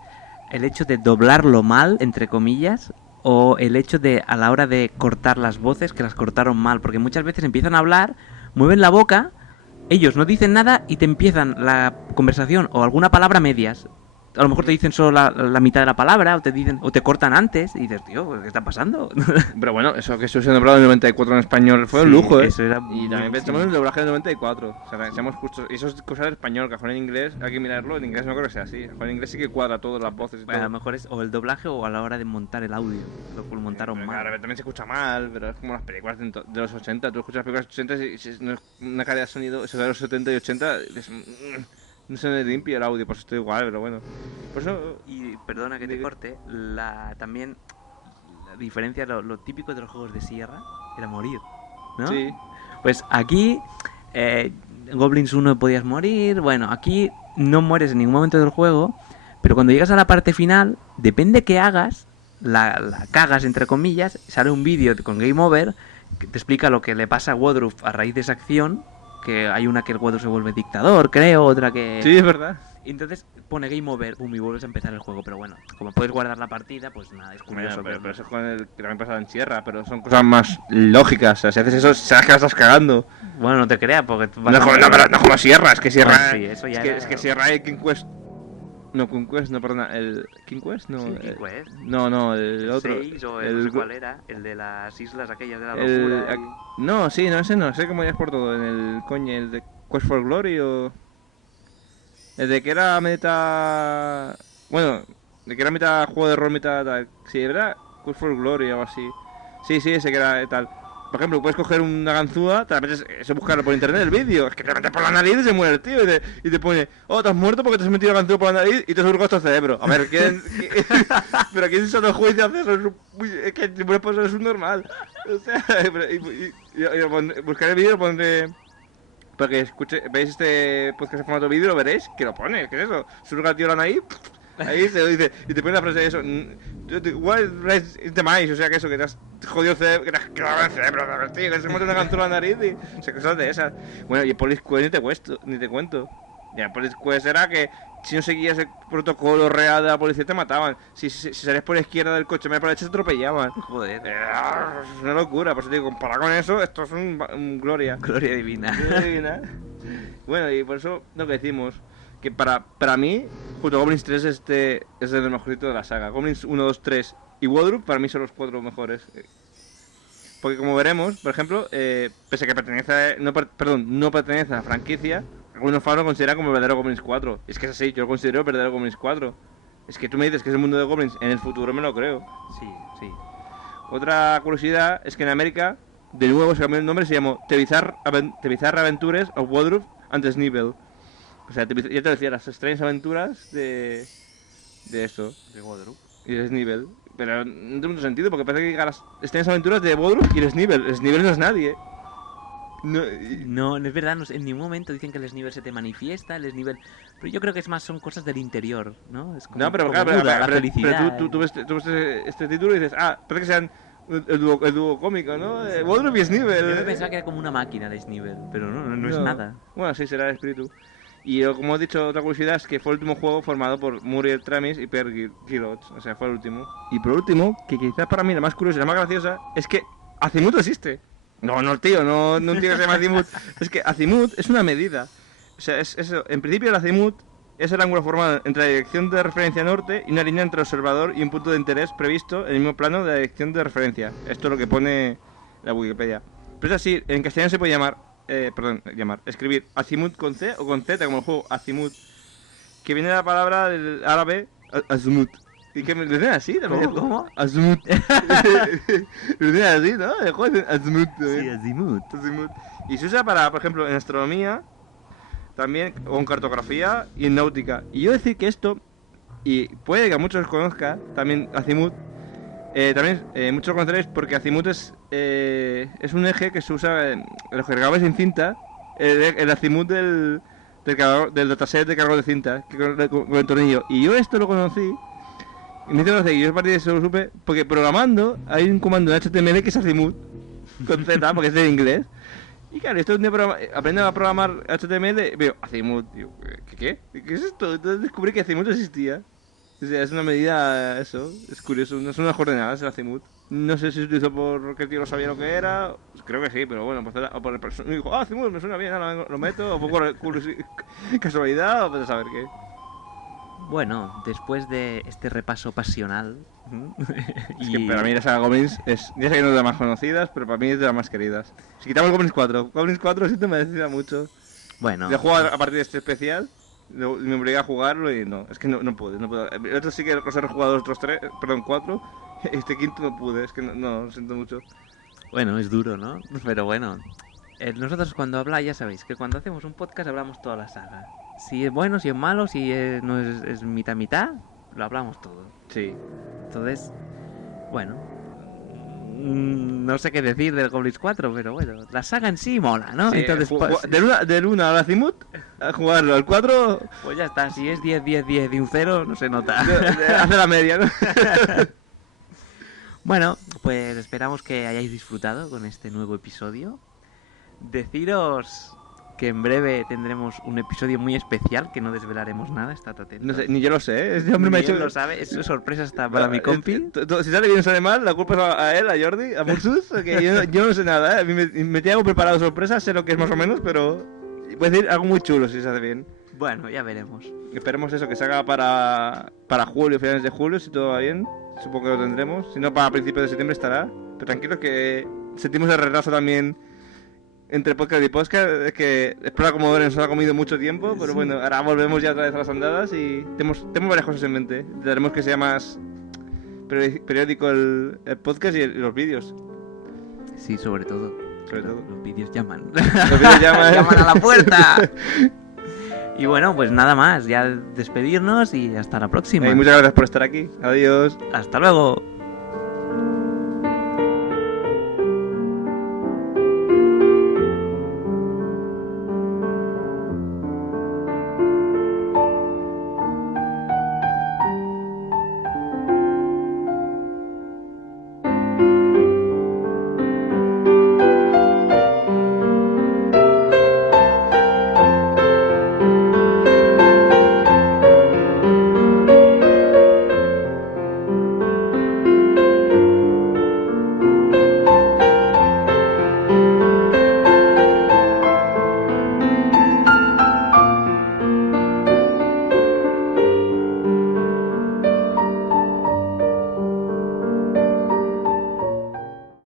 el hecho de doblarlo mal, entre comillas, o el hecho de, a la hora de cortar las voces, que las cortaron mal, porque muchas veces empiezan a hablar mueven la boca, ellos no dicen nada y te empiezan la conversación o alguna palabra a medias. A lo mejor te dicen solo la mitad de la palabra o te cortan antes y dices, tío, ¿qué está pasando? Pero bueno, eso que estuvo nombrado en el 94 en español fue un Sí, lujo, ¿eh? eso era Y también buenísimo. pensamos en el doblaje del 94. O sea, seamos justos. Y eso es cosa del español, que a lo mejor en inglés hay que mirarlo. En inglés no creo que sea así. A lo mejor en inglés sí que cuadra todas las voces y Bueno, a lo todo. mejor es o el doblaje o a la hora de montar el audio. Lo montaron Pero mal. claro, también se escucha mal, pero es como las películas de los 80. Tú escuchas las películas de los 80 y si no es una calidad de sonido, eso de los 70 y 80, no se me limpia el audio, pues estoy igual, pero bueno. Por eso. Y perdona que te Diga. corte, también la diferencia, lo típico de los juegos de sierra era morir, ¿no? Sí. Pues aquí, en Goblins 1 podías morir, bueno, aquí no mueres en ningún momento del juego, pero cuando llegas a la parte final, depende qué hagas, la cagas entre comillas, sale un vídeo con Game Over que te explica lo que le pasa a Woodruff a raíz de esa acción, que hay una que el Woodruff se vuelve dictador, creo, otra que... Sí, es verdad. Y entonces pone Game Over, y vuelves a empezar el juego, pero bueno, como puedes guardar la partida, pues nada, es curioso. Bueno, pero eso es con el que también pasa en sierra, pero son cosas más lógicas. O sea, si haces eso, sabes que la estás cagando. Bueno, no te creas, porque... tú No, no como sierra, es que sierra. Bueno, sí, eso ya es que sierra hay King Quest. No, King Quest, no, perdona. ¿El King Quest? No, Sí, King Quest. no, el otro. 6 o el, no sé cuál era, el de las islas aquellas de la el- locura. No, sí, no, ese no, sé cómo ya es por todo. En el coño, el de Quest for Glory o. El de que era meta. Bueno, de que era mitad juego de rol, mitad tal. Sí, era Quest for Glory o algo así. Sí, ese que era tal. Por ejemplo, puedes coger una ganzúa, te la metes, eso buscarlo por internet el vídeo, es que te la metes por la nariz y se muere el tío y te pone, oh, te has muerto porque te has metido la ganzúa por la nariz y te has hurgado el cerebro. A ver, pero ¿quién se lo juicio hace eso? Es que si mueres por eso es un normal. O sea, buscaré el vídeo, lo pondré... Para que veis este podcast en formato vídeo, lo veréis, que lo pone, ¿qué es eso? Surga el tío la nariz, ahí se lo dice, y te pone la frase de eso, what is the mice? O sea, que eso, que te has jodido el cerebro, que te has quedado el cerebro, tío, que se mete una ganzúa en la nariz y o sea, cosas de esas. Bueno, y el Police Quest ni te cuento. Ya, el Police Quest era que si no seguías el protocolo real de la policía te mataban. Si salías por la izquierda del coche, me por la derecha te atropellaban. Joder, Es una locura, por eso te digo, comparado con eso, esto es un gloria. gloria divina. Bueno, y por eso lo que decimos, que para mí, junto a Goblins 3, este es el mejorito de la saga. Goblins 1, 2, 3 y Woodruff para mí son los 4 mejores. Porque como veremos, por ejemplo, pese a que no pertenece a la franquicia, algunos fans lo consideran como el verdadero Goblins 4. Es que es así, yo lo considero el verdadero Goblins 4. Es que tú me dices que es el mundo de Goblins, en el futuro me lo creo. Sí, sí. Otra curiosidad es que en América, de nuevo se cambió el nombre, se llamó The Bizarre Adventures of Woodruff and Snivel. O sea, ya te decía, las extrañas aventuras de eso, De Woodruff. y de Snivel. Pero no tiene mucho sentido, porque parece que diga las extrañas aventuras de Woodruff y el Snivel. El Snivel no es nadie. No, no es verdad, en ningún momento dicen que el Snivel se te manifiesta, el Snivel... Pero yo creo que es más, son cosas del interior, ¿no? Es como, No, pero como claro, Buda, la pero felicidad. tú ves este título y dices, parece que sean el dúo cómico, ¿no? Woodruff y Snivel. Yo me pensaba que era como una máquina de Snivel, pero no es nada. Bueno, sí, será el espíritu. Y como he dicho, otra curiosidad es que fue el último juego formado por Muriel Tramis y Per Gilotz. O sea, fue el último. Y por último, que quizás para mí la más curiosa y la más graciosa, es que Azimuth existe. No, tío, no un tío que se llama Azimuth. Es que Azimuth es una medida. O sea, es eso. En principio el Azimuth es el ángulo formado entre la dirección de referencia norte y una línea entre el observador y un punto de interés previsto en el mismo plano de la dirección de referencia. Esto es lo que pone la Wikipedia. Pero es así, en castellano se puede escribir Azimuth con C o con Z, como el juego Azimuth, que viene de la palabra del árabe Azmut. Y que me dicen así también. ¿Cómo? Azmut. Me dicen así, ¿no? El juego es Azmut. Sí, Azimuth. Azimut. Y se usa para, por ejemplo, en astronomía, también, o en cartografía y en náutica. Y yo decir que esto, y puede que a muchos conozcan, también Azimut, también muchos lo conoceréis porque Azimut es un eje que se usa en los cargadores sin cinta, el Azimut del dataset de cargador de cinta, con el tornillo. Y yo esto lo conocí, y me hice conocer, y yo a partir de eso lo supe, porque programando hay un comando en HTML que es Azimut, con Z, porque es de inglés. Y claro, esto un día aprendo a programar HTML, veo Azimut, digo, ¿qué es esto? Entonces descubrí que Azimut existía. O sea, es una medida, eso, es curioso, no son unas coordenadas el Azimut. No sé si se utilizó porque el tío no sabía lo que era. Creo que sí, pero bueno, pues era, o por el personaje. Dijo, Azimuth, me suena bien, ahora lo meto. O fue por casualidad, o pues a saber qué. Bueno, después de este repaso pasional... Es que para mí la saga Goblins es. Ya sé que no es de las más conocidas, pero para mí es de las más queridas. Si quitamos Goblins 4, Goblins 4 siento me decía mucho. Bueno, Yo he jugado a partir de este especial, me obligué a jugarlo y no, es que no pude. El otro sí que los he rejugado los otros 4. Este quinto no pude, es que no, lo siento mucho. bueno, es duro, ¿no? Pero bueno, nosotros cuando habláis, ya sabéis que cuando hacemos un podcast hablamos toda la saga. Si es bueno, si es malo, si no es mitad, lo hablamos todo. Sí. Entonces, bueno, no sé qué decir del Goblins 4, pero bueno, la saga en sí mola, ¿no? Sí, Entonces, del 1 al Azimuth, a jugarlo. Al 4, pues ya está, si es 10, 10, 10 y un 0, no se nota. hace la media, ¿no? Bueno, pues esperamos que hayáis disfrutado con este nuevo episodio. Deciros que en breve tendremos un episodio muy especial, que no desvelaremos nada, estad atentos. No sé, ni yo lo sé, ¿eh? Este hombre me ha Ni él hecho. lo sabe, es sorpresa hasta para mi compi. Si sale bien o sale mal, la culpa es a él, a Jordi, a Mursus, que yo no sé nada, ¿eh? A mí me tengo algo preparado sorpresa, sé lo que es más o menos, pero voy a decir algo muy chulo si se hace bien. Bueno, ya veremos. Esperemos eso, que se haga para julio, finales de julio, si todo va bien. Supongo que lo tendremos. Si no, para principios de septiembre estará. Pero tranquilos que sentimos el retraso también entre podcast y podcast. Es que Explora Commodore nos ha comido mucho tiempo, pero Sí. bueno, ahora volvemos ya otra vez a las andadas y tenemos varias cosas en mente. Intentaremos que sea más periódico el podcast y los vídeos, Sí, sobre todo. sobre todo. Los vídeos llaman. Los vídeos llaman, llaman a la puerta. Y bueno, pues nada más, ya despedirnos y hasta la próxima. Muchas gracias por estar aquí. Adiós. Hasta luego.